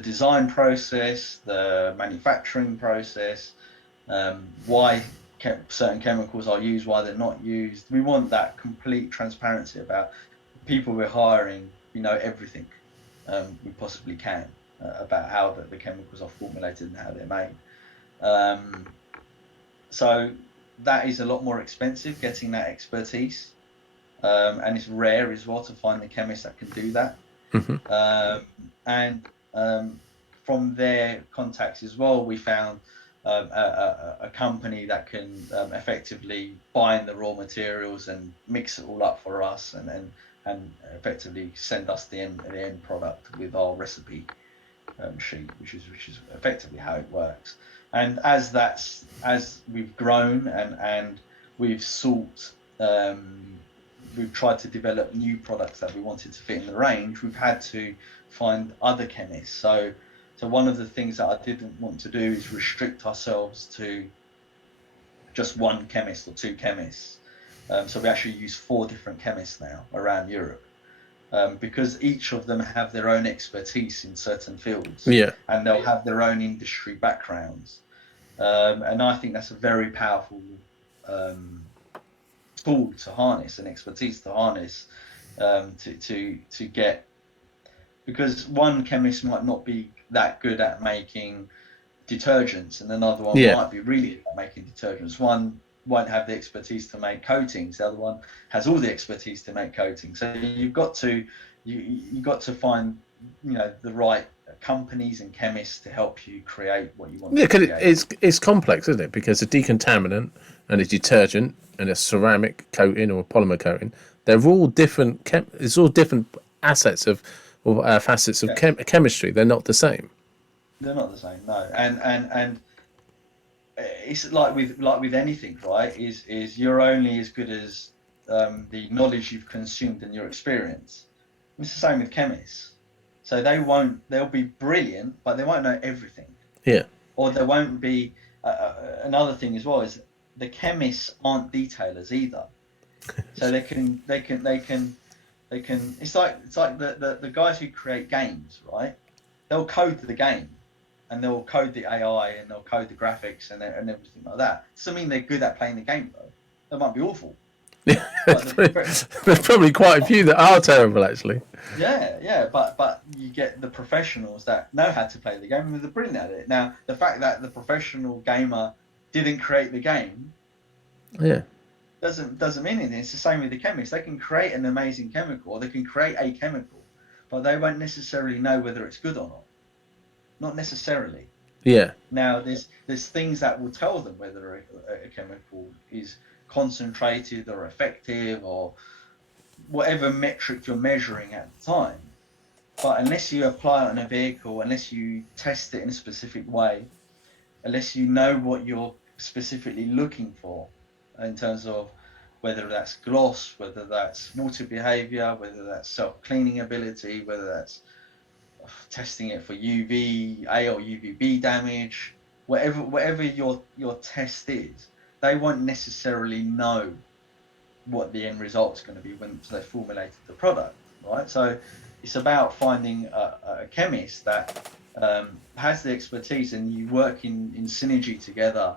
design process, the manufacturing process, why certain chemicals are used, why they're not used. We want that complete transparency about people we're hiring. We know everything we possibly can about how the chemicals are formulated and how they're made. So that is a lot more expensive, getting that expertise, and it's rare as well to find the chemist that can do that. And from their contacts as well, we found a company that can effectively bind the raw materials and mix it all up for us, and effectively send us the end product with our recipe sheet, which is effectively how it works. And as we've grown and we've sought, we've tried to develop new products that we wanted to fit in the range, we've had to find other chemists. So one of the things that I didn't want to do is restrict ourselves to just one chemist or two chemists. So we actually use 4 different chemists now around Europe. Because each of them have their own expertise in certain fields, and they'll have their own industry backgrounds, and I think that's a very powerful tool to harness, and expertise to harness, to get, because one chemist might not be that good at making detergents, and another one might be really good at making detergents. One won't have the expertise to make coatings, the other one has all the expertise to make coatings. So you've got to find the right companies and chemists to help you create what you want. Yeah, because it's complex, isn't it? Because a decontaminant and a detergent and a ceramic coating or a polymer coating, they're all different. It's all different assets or facets of chemistry. They're not the same. They're not the same, no. And it's like with anything, right? Is you're only as good as the knowledge you've consumed and your experience. It's the same with chemists. So they'll be brilliant, but they won't know everything. Yeah. Or there won't be another thing as well is the chemists aren't detailers either. So they can. It's like the guys who create games, right? They'll code the game, and they'll code the AI, and they'll code the graphics and everything like that. Doesn't mean they're good at playing the game though. They might be awful. There's probably quite a few that are terrible, actually. Yeah, but you get the professionals that know how to play the game and they're brilliant at it. Now, the fact that the professional gamer didn't create the game, doesn't mean anything. It's the same with the chemists. They can create an amazing chemical, or they can create a chemical, but they won't necessarily know whether it's good or not. Not necessarily. Yeah. Now, there's things that will tell them whether a chemical is concentrated or effective or whatever metric you're measuring at the time. But unless you apply it on a vehicle, unless you test it in a specific way, unless you know what you're specifically looking for in terms of whether that's gloss, whether that's water behavior, whether that's self-cleaning ability, whether that's testing it for UVA or UVB damage, whatever your test is, they won't necessarily know what the end result's going to be when they formulated the product, right? So it's about finding a chemist that has the expertise, and you work in synergy together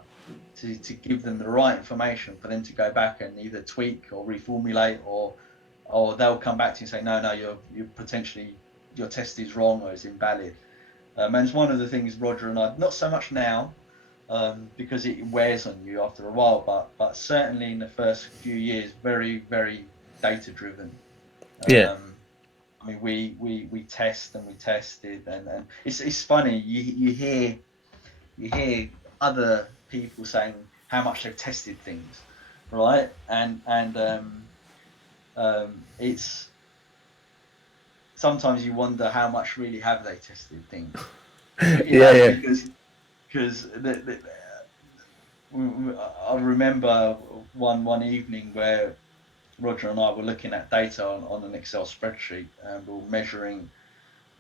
to give them the right information for them to go back and either tweak or reformulate, or they'll come back to you and say, no, you're potentially, your test is wrong or is invalid. And it's one of the things Roger and I, not so much now, because it wears on you after a while, but certainly in the first few years, very, very data driven. Yeah. I mean, we test and we tested, and it's funny, you hear other people saying how much they've tested things, right? And it's sometimes you wonder how much really have they tested things, Yeah. Yeah. because I remember one evening where Roger and I were looking at data on an Excel spreadsheet, and we were measuring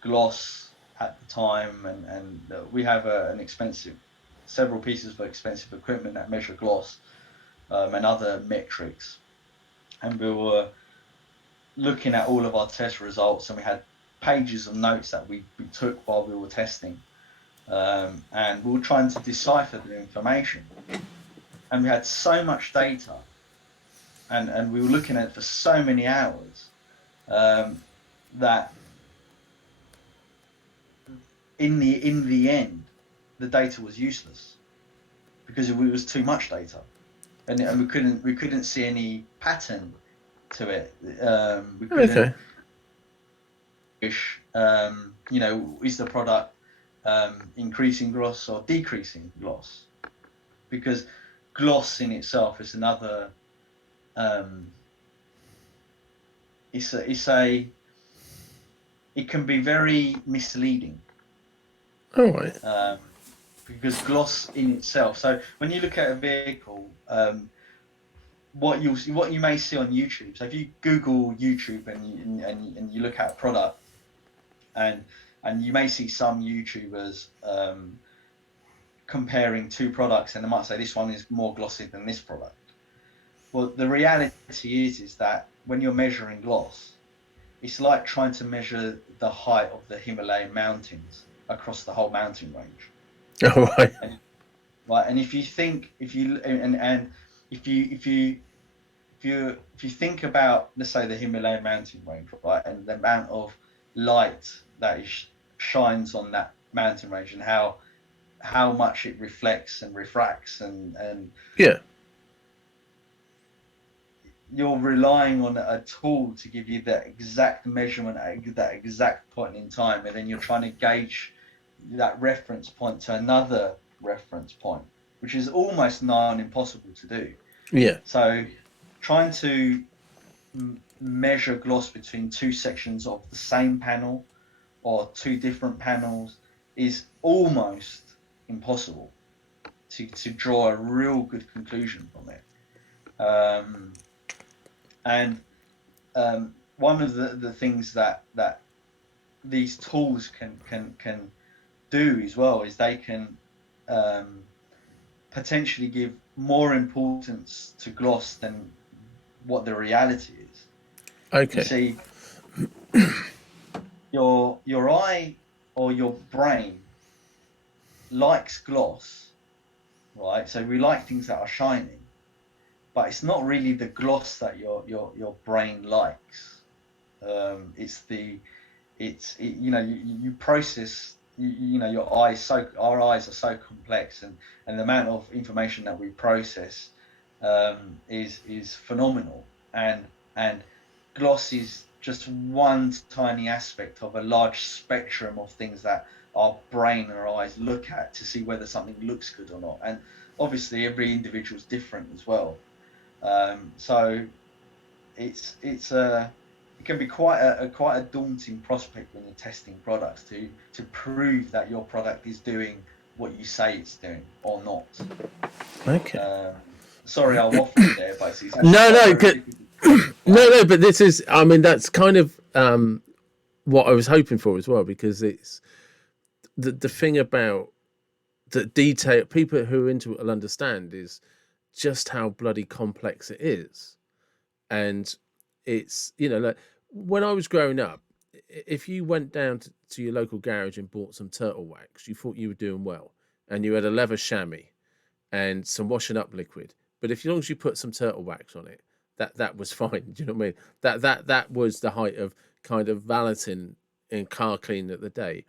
gloss at the time, and we have several pieces of expensive equipment that measure gloss, and other metrics, and we were looking at all of our test results, and we had pages of notes that we took while we were testing, and we were trying to decipher the information, and we had so much data, and we were looking at it for so many hours, that in the end, the data was useless because it was too much data, and we couldn't see any pattern to it. We couldn't, Okay. is the product increasing gloss or decreasing gloss? Because gloss in itself is another. It can be very misleading, All right. because gloss in itself. So when you look at a vehicle, what you may see on YouTube. So if you Google YouTube and you look at a product, and you may see some YouTubers comparing two products, and they might say this one is more glossy than this product. Well, the reality is that when you're measuring gloss, it's like trying to measure the height of the Himalayan mountains across the whole mountain range. All right. Right, and if you think, if you and if you think about, let's say, the Himalayan mountain range, right, and the amount of light that shines on that mountain range, and how much it reflects and refracts, and Yeah. you're relying on a tool to give you that exact measurement at that exact point in time, and then you're trying to gauge that reference point to another reference point, which is almost nigh on impossible to do. Yeah. So trying to measure gloss between two sections of the same panel or two different panels is almost impossible to draw a real good conclusion from it. And one of the things that these tools can do as well is they can potentially give more importance to gloss than what the reality is. You Okay. see, your eye or your brain likes gloss, right? So we like things that are shining, but it's not really the gloss that your brain likes. You process, our eyes are so complex, and the amount of information that we process is phenomenal, and gloss is just one tiny aspect of a large spectrum of things that our brain and our eyes look at to see whether something looks good or not. And obviously every individual is different as well. So it can be quite a daunting prospect when you're testing products to prove that your product is doing what you say it's doing or not. Okay. Sorry, I waffled there, but it's actually No, quite no, very difficult to no, explain. but this is, I mean, that's kind of what I was hoping for as well, because it's the thing about the detail, people who are into it will understand, is just how bloody complex it is. And it's, like when I was growing up, if you went down to your local garage and bought some turtle wax, you thought you were doing well, and you had a leather chamois and some washing up liquid. But if, as long as you put some turtle wax on it, that was fine. Do you know what I mean? That was the height of kind of valeting in car cleaning at the day.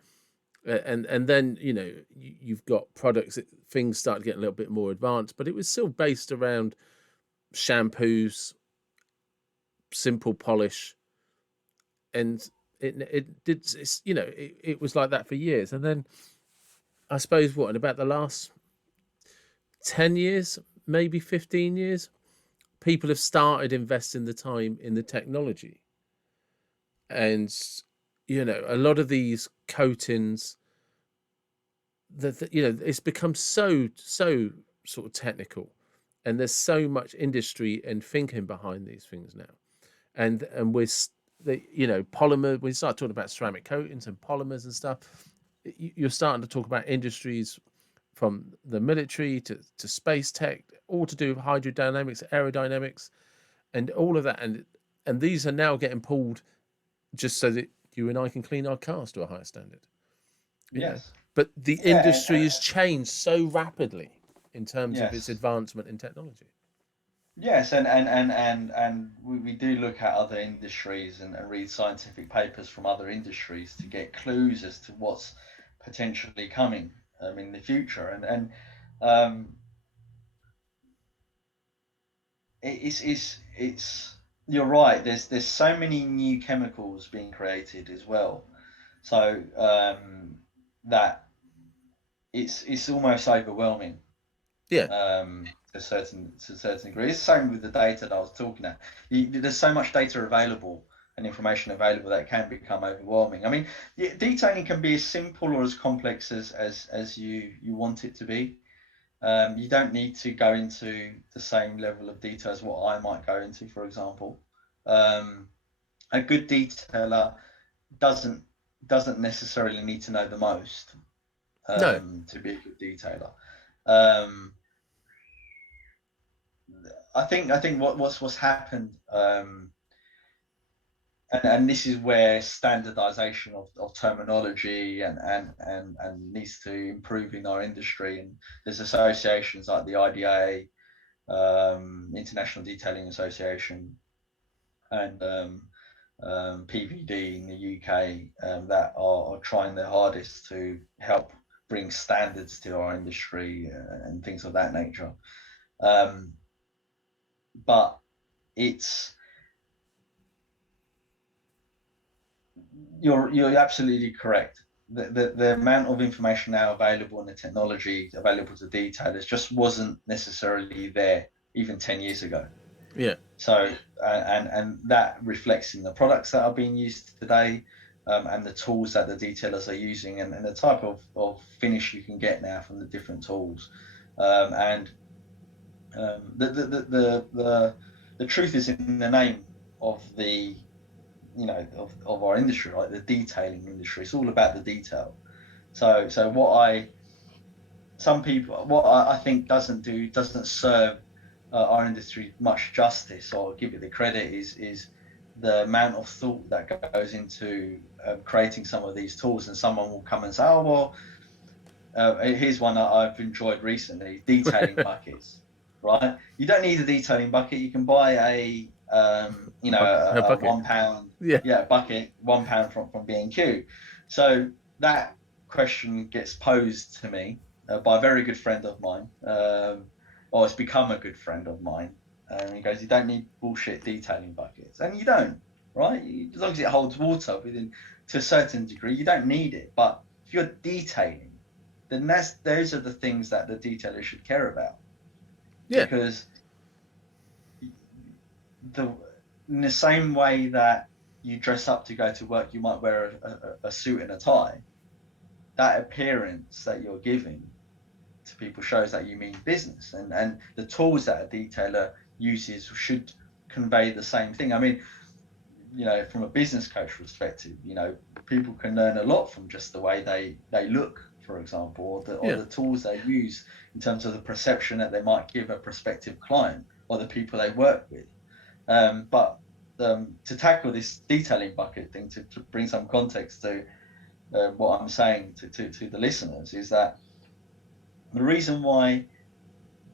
And then you've got products, things start getting a little bit more advanced, but it was still based around shampoos, simple polish, and it did, it was like that for years. And then I suppose in about the last 10 years, maybe 15 years, people have started investing the time in the technology. And a lot of these coatings, that it's become so sort of technical, and there's so much industry and thinking behind these things now. And with the polymer, we start talking about ceramic coatings and polymers and stuff, you're starting to talk about industries from the military to space tech, all to do with hydrodynamics, aerodynamics, and all of that. And these are now getting pulled just so that you and I can clean our cars to a higher standard. Yes. But the Yeah. industry has changed so rapidly in terms of its Yes. advancement in technology. Yes, and we do look at other industries and read scientific papers from other industries to get clues as to what's potentially coming in the future. And um, it's you're right. There's so many new chemicals being created as well. So that it's almost overwhelming Yeah, to a certain degree. It's the same with the data that I was talking about. There's so much data available and information available that can become overwhelming. I mean, detailing can be as simple or as complex as you want it to be. You don't need to go into the same level of detail as what I might go into, for example. Um, a good detailer doesn't doesn't necessarily need to know the most no, to be a good detailer. Um, I think what's happened, and this is where standardization of terminology and needs to improve in our industry. And there's associations like the IDA, International Detailing Association, and PVD in the UK, that are trying their hardest to help bring standards to our industry and things of that nature. Um, but it's you're absolutely correct. The amount of information now available and the technology available to detailers just wasn't necessarily there even 10 years ago. yeah, So and that reflects in the products that are being used today, and the tools that the detailers are using, and the type of finish you can get now from the different tools. And the truth is in the name of the of our industry, right? The detailing industry. It's all about the detail. So what I think doesn't serve our industry much justice or give it the credit is the amount of thought that goes into creating some of these tools. And someone will come and say, oh well, here's one that I've enjoyed recently: detailing buckets. Right? You don't need a detailing bucket. You can buy a a bucket. £1, Yeah, yeah, bucket, £1 from B&Q. So that question gets posed to me by a very good friend of mine, or it's become a good friend of mine. And he goes, "You don't need bullshit detailing buckets," and you don't, right? As long as it holds water within to a certain degree, you don't need it. But if you're detailing, then those are the things that the detailer should care about. Yeah. Because in the same way that you dress up to go to work, you might wear a suit and a tie. That appearance that you're giving to people shows that you mean business, and the tools that a detailer uses should convey the same thing. I mean, from a business coach perspective, people can learn a lot from just the way they look, for example, or the tools they use in terms of the perception that they might give a prospective client or the people they work with. But to tackle this detailing bucket thing, to bring some context to what I'm saying to the listeners, is that the reason why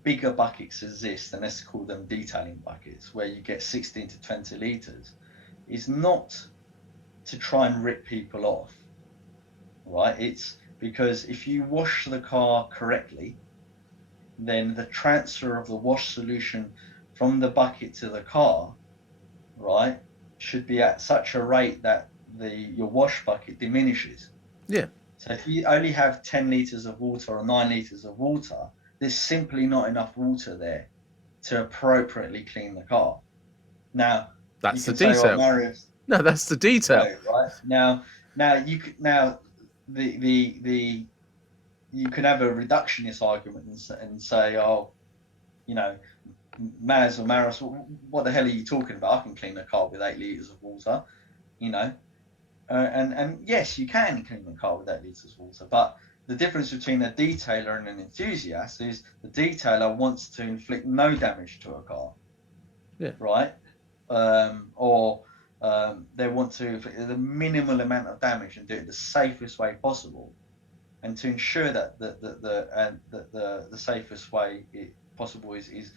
bigger buckets exist, and let's call them detailing buckets, where you get 16 to 20 litres, is not to try and rip people off, right? It's because if you wash the car correctly, then the transfer of the wash solution from the bucket to the car, right, should be at such a rate that your wash bucket diminishes. Yeah. So if you only have 10 litres of water or 9 litres of water, there's simply not enough water there to appropriately clean the car. Now, That's you the can say, detail. well, Marius, No, that's the detail. right? Now the you can have a reductionist argument and say, oh, Maz or Maris, what the hell are you talking about? I can clean a car with 8 litres of water, and yes, you can clean the car with 8 litres of water, but the difference between a detailer and an enthusiast is the detailer wants to inflict no damage to a car, right? Or they want to inflict the minimal amount of damage and do it the safest way possible, and to ensure that the safest way possible is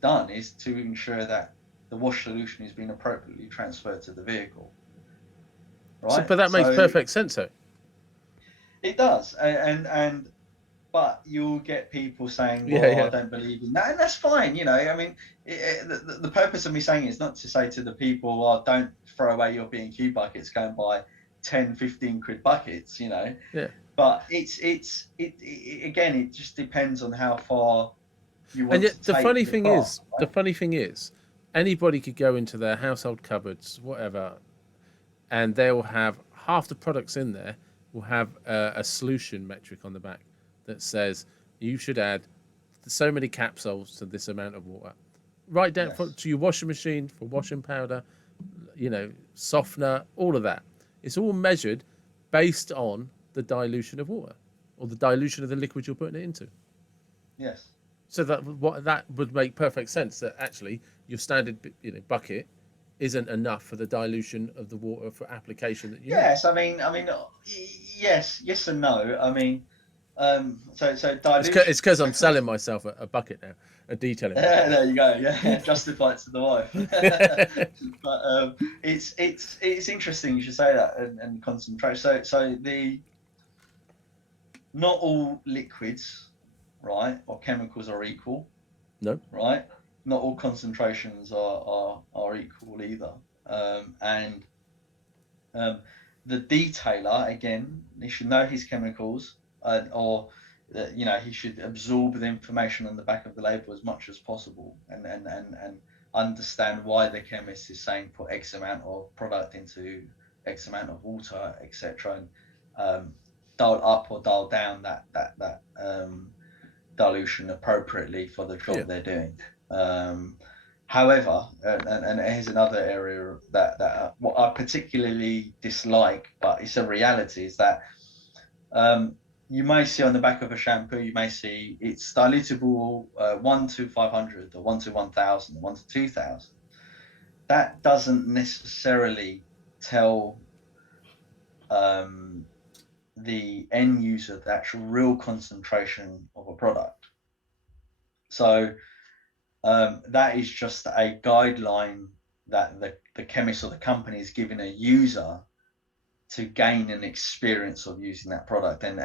done is to ensure that the wash solution is being appropriately transferred to the vehicle. Right. But that makes perfect sense, though. It does, but you'll get people saying, I don't believe in that, and that's fine. I mean, the purpose of me saying it is not to say to the people, don't throw away your B&Q buckets, go and buy 10, 15 quid buckets, Yeah. But again, it just depends on how far you want and yet, to take the funny thing is, anybody could go into their household cupboards, whatever, and they'll have half the products in there will have a solution metric on the back that says you should add so many capsules to this amount of water. Right down to your washing machine for washing powder, softener, all of that. It's all measured based on the dilution of water or the dilution of the liquid you're putting it into. Yes. So that would make perfect sense that actually your standard bucket isn't enough for the dilution of the water for application that you need. I mean, yes and no. I mean, so dilution. It's because I'm selling myself a bucket now, a detailing bucket. There you go. Yeah, justify it to the wife. But it's interesting you should say that and concentrate. So not all liquids, right, or chemicals are equal. No. Right. Not all concentrations are equal either. The detailer, again, he should know his chemicals, or he should absorb the information on the back of the label as much as possible, and understand why the chemist is saying put X amount of product into X amount of water, etc., and dial up or dial down that dilution appropriately for the job they're doing. However, and here's another area that what I particularly dislike, but it's a reality, is that you may see on the back of a shampoo, you may see it's dilutable 1 to 500 or 1 to 1000, 1 to 2000. That doesn't necessarily tell the end user the actual real concentration of a product. So that is just a guideline that the chemist or the company is giving a user to gain an experience of using that product. And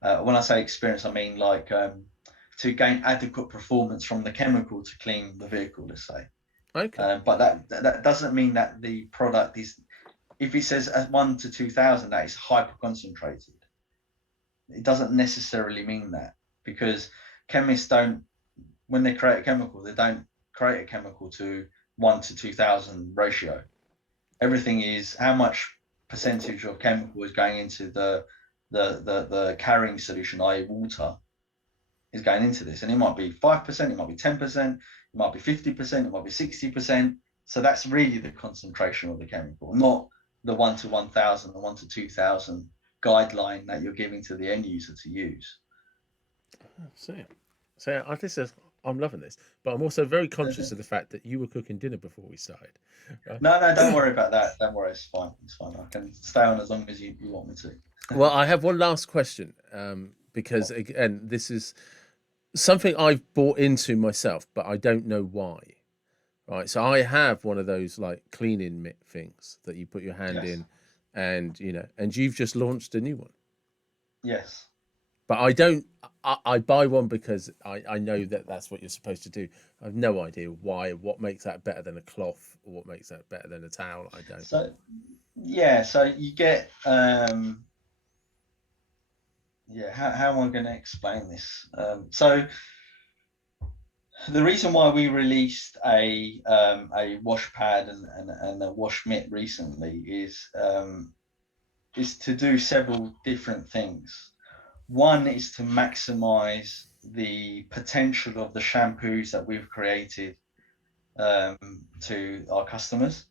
when I say experience, I mean like to gain adequate performance from the chemical to clean the vehicle, let's say. Okay. But that doesn't mean that the product is if it says 1 to 2,000, that is hyper concentrated. It doesn't necessarily mean that, because chemists don't, when they create a chemical, they don't create a chemical to 1 to 2,000 ratio. Everything is how much percentage of chemical is going into the carrying solution, i.e. water, is going into this. And it might be 5%, it might be 10%, it might be 50%, it might be 60%. So that's really the concentration of the chemical, not the 1 to 1,000 or 1 to 2,000 guideline that you're giving to the end user to use. So I'm loving this, but I'm also very conscious of the fact that you were cooking dinner before we started. Right? No, don't worry about that. Don't worry, it's fine. It's fine. I can stay on as long as you want me to. Well, I have one last question, because again, this is something I've bought into myself, but I don't know why. Right, so I have one of those like cleaning mitt things that you put your hand Yes. in, and and you've just launched a new one. Yes. But I don't. I buy one because I know that that's what you're supposed to do. I have no idea why. What makes that better than a cloth, or what makes that better than a towel? I don't. So yeah, so you get yeah, how am I going to explain this? So the reason why we released a wash pad and a wash mitt recently is to do several different things. One is to maximize the potential of the shampoos that we've created to our customers.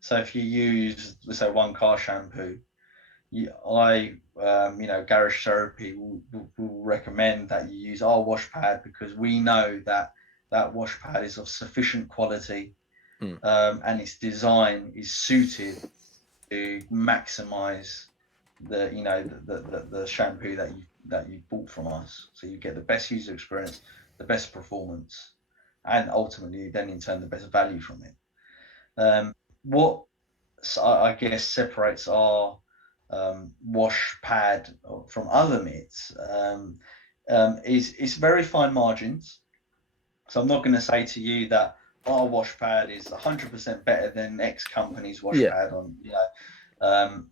So if you use, let's say, one car shampoo, Garage Therapy will recommend that you use our wash pad, because we know that wash pad is of sufficient quality, and its design is suited to maximize the shampoo that you bought from us. So you get the best user experience, the best performance, and ultimately then in turn the best value from it. What I guess separates our wash pad from other mitts is very fine margins. So I'm not going to say to you that our wash pad is 100% better than X company's wash pad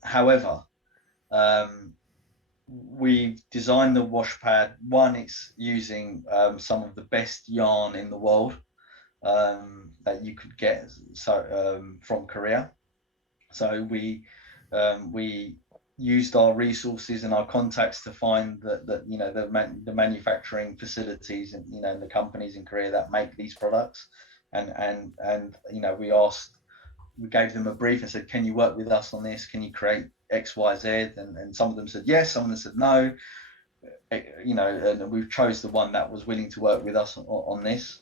however, we designed the wash pad. One, it's using some of the best yarn in the world that you could get from Korea. So we used our resources and our contacts to find the manufacturing facilities and the companies in Korea that make these products, and we gave them a brief and said, can you work with us on this? Can you create X, Y, Z? And some of them said yes, some of them said no. And we've chose the one that was willing to work with us on this.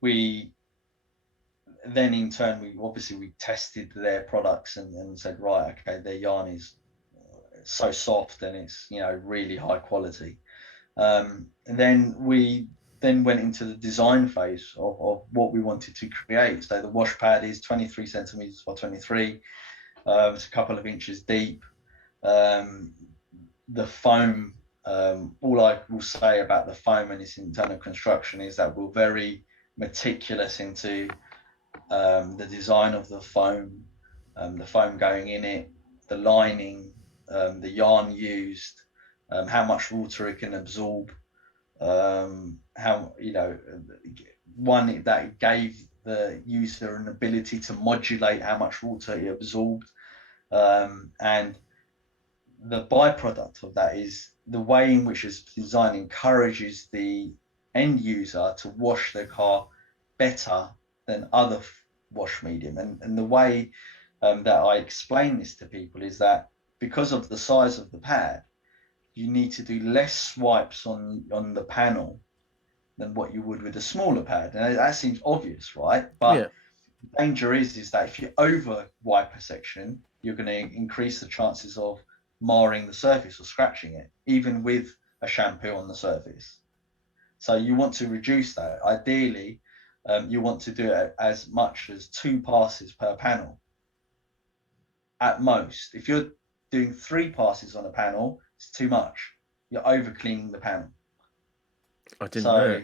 We then in turn we tested their products and said, right, okay, their yarn is so soft and it's really high quality. And then we went into the design phase of what we wanted to create. So the wash pad is 23 centimeters by 23. It's a couple of inches deep. The foam, all I will say about the foam and its internal construction is that we're very meticulous into the design of the foam going in it, the lining, the yarn used, how much water it can absorb, how one that gave the user an ability to modulate how much water it absorbed, and the byproduct of that is the way in which it's designed encourages the end user to wash their car better than other wash medium. And the way that I explain this to people is that because of the size of the pad, you need to do less swipes on the panel than what you would with a smaller pad. And that seems obvious, right? But the danger is that if you over wipe a section, you're going to increase the chances of marring the surface or scratching it, even with a shampoo on the surface. So you want to reduce that. Ideally, you want to do it as much as 2 passes per panel at most. If you're doing 3 passes on a panel, it's too much. You're over cleaning the panel. I didn't know.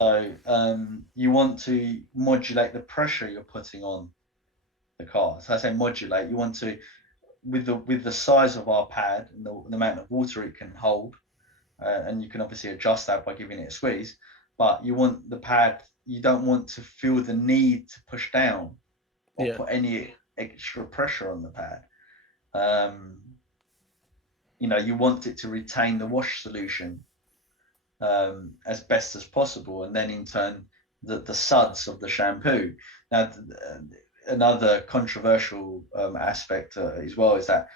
So you want to modulate the pressure you're putting on the car. So I say modulate. You want to, with the size of our pad and the amount of water it can hold, and you can obviously adjust that by giving it a squeeze. But you want the pad. You don't want to feel the need to push down or Yeah. put any extra pressure on the pad. Um, you want it to retain the wash solution as best as possible, and then in turn the suds of the shampoo. Now, another controversial aspect as well is that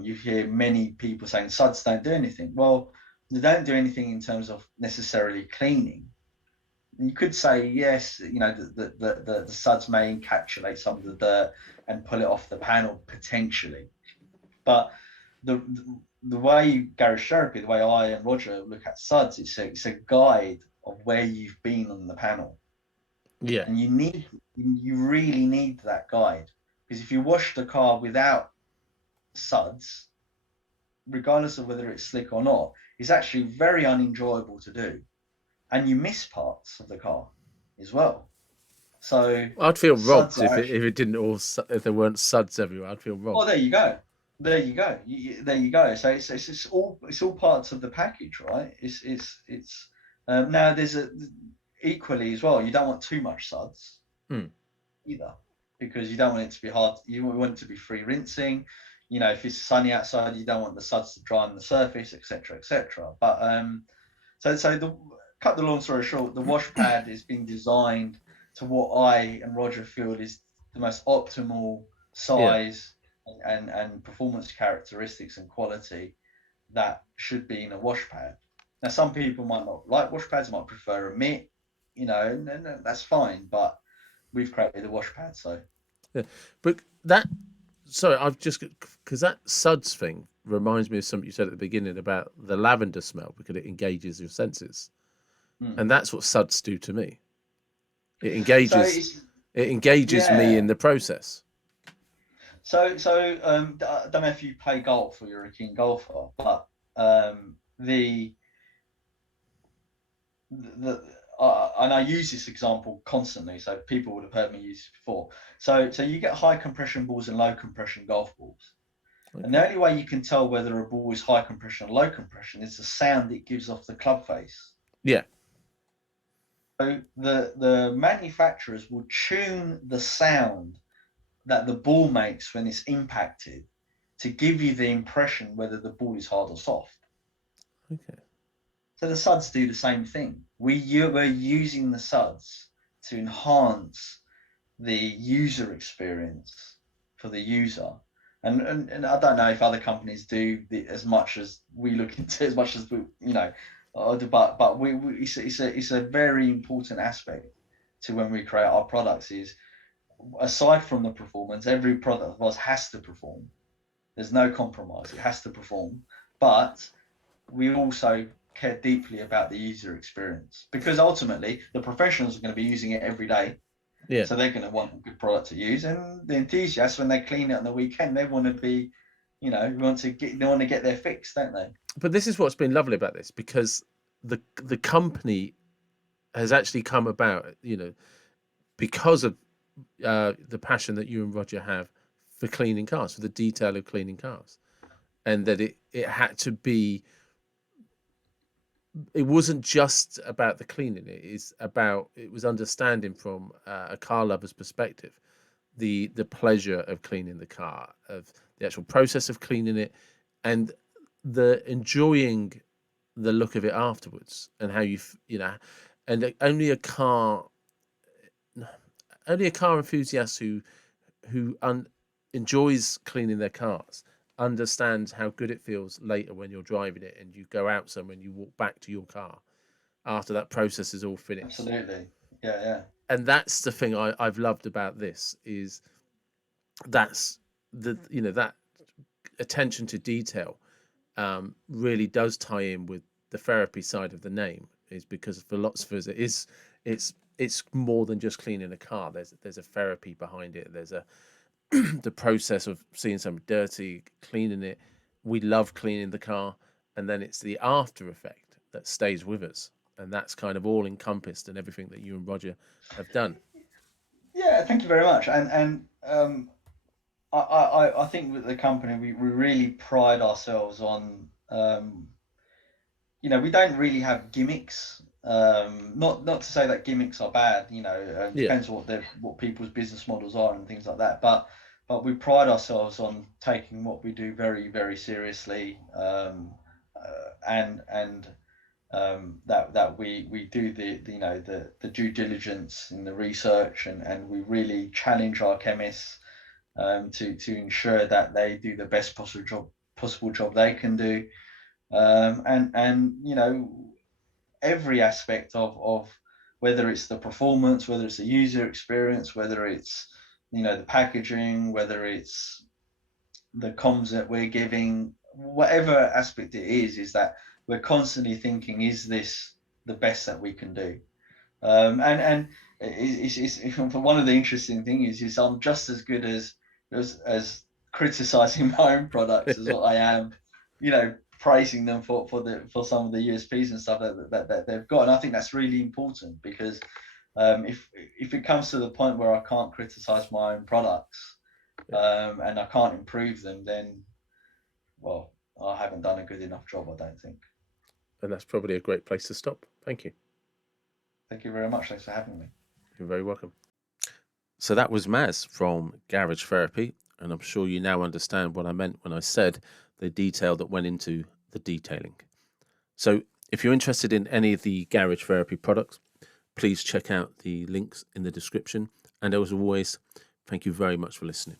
you hear many people saying suds don't do anything. Well, they don't do anything in terms of necessarily cleaning. You could say yes, the suds may encapsulate some of the dirt and pull it off the panel potentially, but the the way garage therapy, the way I and Roger look at suds, it's a guide of where you've been on the panel, Yeah. and you really need that guide, because if you wash the car without suds, regardless of whether it's slick or not, it's actually very unenjoyable to do, and you miss parts of the car as well. So I'd feel suds robbed are if actually, it didn't if there weren't suds everywhere. I'd feel oh, robbed. there you go. There you go. There you go. So it's all parts of the package, right? It's now there's a equally as well. You don't want too much suds Hmm. either, because you don't want it to be hard. You want it to be free rinsing. If it's sunny outside, you don't want the suds to dry on the surface, etc., etc. But so the cut the long story short, the wash pad is being designed to what I and Roger feel is the most optimal Yeah. size and performance characteristics and quality that should be in a wash pad. Now, some people might not like wash pads, might prefer a mitt, and that's fine. But we've created a wash pad, so Yeah. But that, sorry, I've just, because that suds thing reminds me of something you said at the beginning about the lavender smell because it engages your senses. mm. And that's what suds do to me. It so engages it's it engages me in yeah. the process. I don't know if you play golf or you're a keen golfer, but the and I use this example constantly, so people would have heard me use it before. So you get high compression balls and low compression golf balls, and the Okay. only way you can tell whether a ball is high compression or low compression is the sound it gives off the club face. Yeah. So the manufacturers will tune the sound that the ball makes when it's impacted to give you the impression whether the ball is hard or soft. Okay. So the suds do the same thing. We're using the suds to enhance the user experience for the user. And I don't know if other companies do as much as we look into, as much as but it's a very important aspect to when we create our products. Is aside from the performance, every product of ours has to perform. There's no compromise. It has to perform, but we also care deeply about the user experience, because ultimately the professionals are going to be using it every day. Yeah. So they're going to want a good product to use, and the enthusiasts, when they clean it on the weekend, they want to be, they want to get their fix, don't they? But this is what's been lovely about this because the company has actually come about, because of the passion that you and Roger have for cleaning cars, for the detail of cleaning cars, and that it had to be. It wasn't just about the cleaning; it was understanding from a car lover's perspective the pleasure of cleaning the car, of the actual process of cleaning it, and the enjoying the look of it afterwards, and how and only a car enthusiast who enjoys cleaning their cars understands how good it feels later when you're driving it and you go out somewhere and you walk back to your car after that process is all finished. Absolutely. Yeah, yeah. And that's the thing I've loved about this is that's that attention to detail really does tie in with the therapy side of the name, is because for lots of us it's more than just cleaning a car. There's a therapy behind it. There's a the process of seeing something dirty, cleaning it. We love cleaning the car, and then it's the after effect that stays with us, and that's kind of all encompassed in everything that you and Roger have done. Yeah, thank you very much. And I think with the company, we really pride ourselves on, we don't really have gimmicks. Not to say that gimmicks are bad, it Yeah. depends what people's business models are and things like that. But we pride ourselves on taking what we do very, very seriously, and that we do the due diligence in the research, and we really challenge our chemists, to ensure that they do the best possible job they can do, and every aspect of whether it's the performance, whether it's the user experience, whether it's the packaging, whether it's the comms that we're giving, whatever aspect it is that we're constantly thinking, is this the best that we can do? And it's one of the interesting things is I'm just as good as criticizing my own products as what I am, praising them for some of the USPs and stuff that they've got. And I think that's really important, because if it comes to the point where I can't criticize my own products, and I can't improve them, then, well, I haven't done a good enough job, I don't think. And that's probably a great place to stop. Thank you. Thank you very much. Thanks for having me. You're very welcome. So that was Maz from Garage Therapy, and I'm sure you now understand what I meant when I said the detail that went into the detailing. So if you're interested in any of the Garage Therapy products, please check out the links in the description. And as always, thank you very much for listening.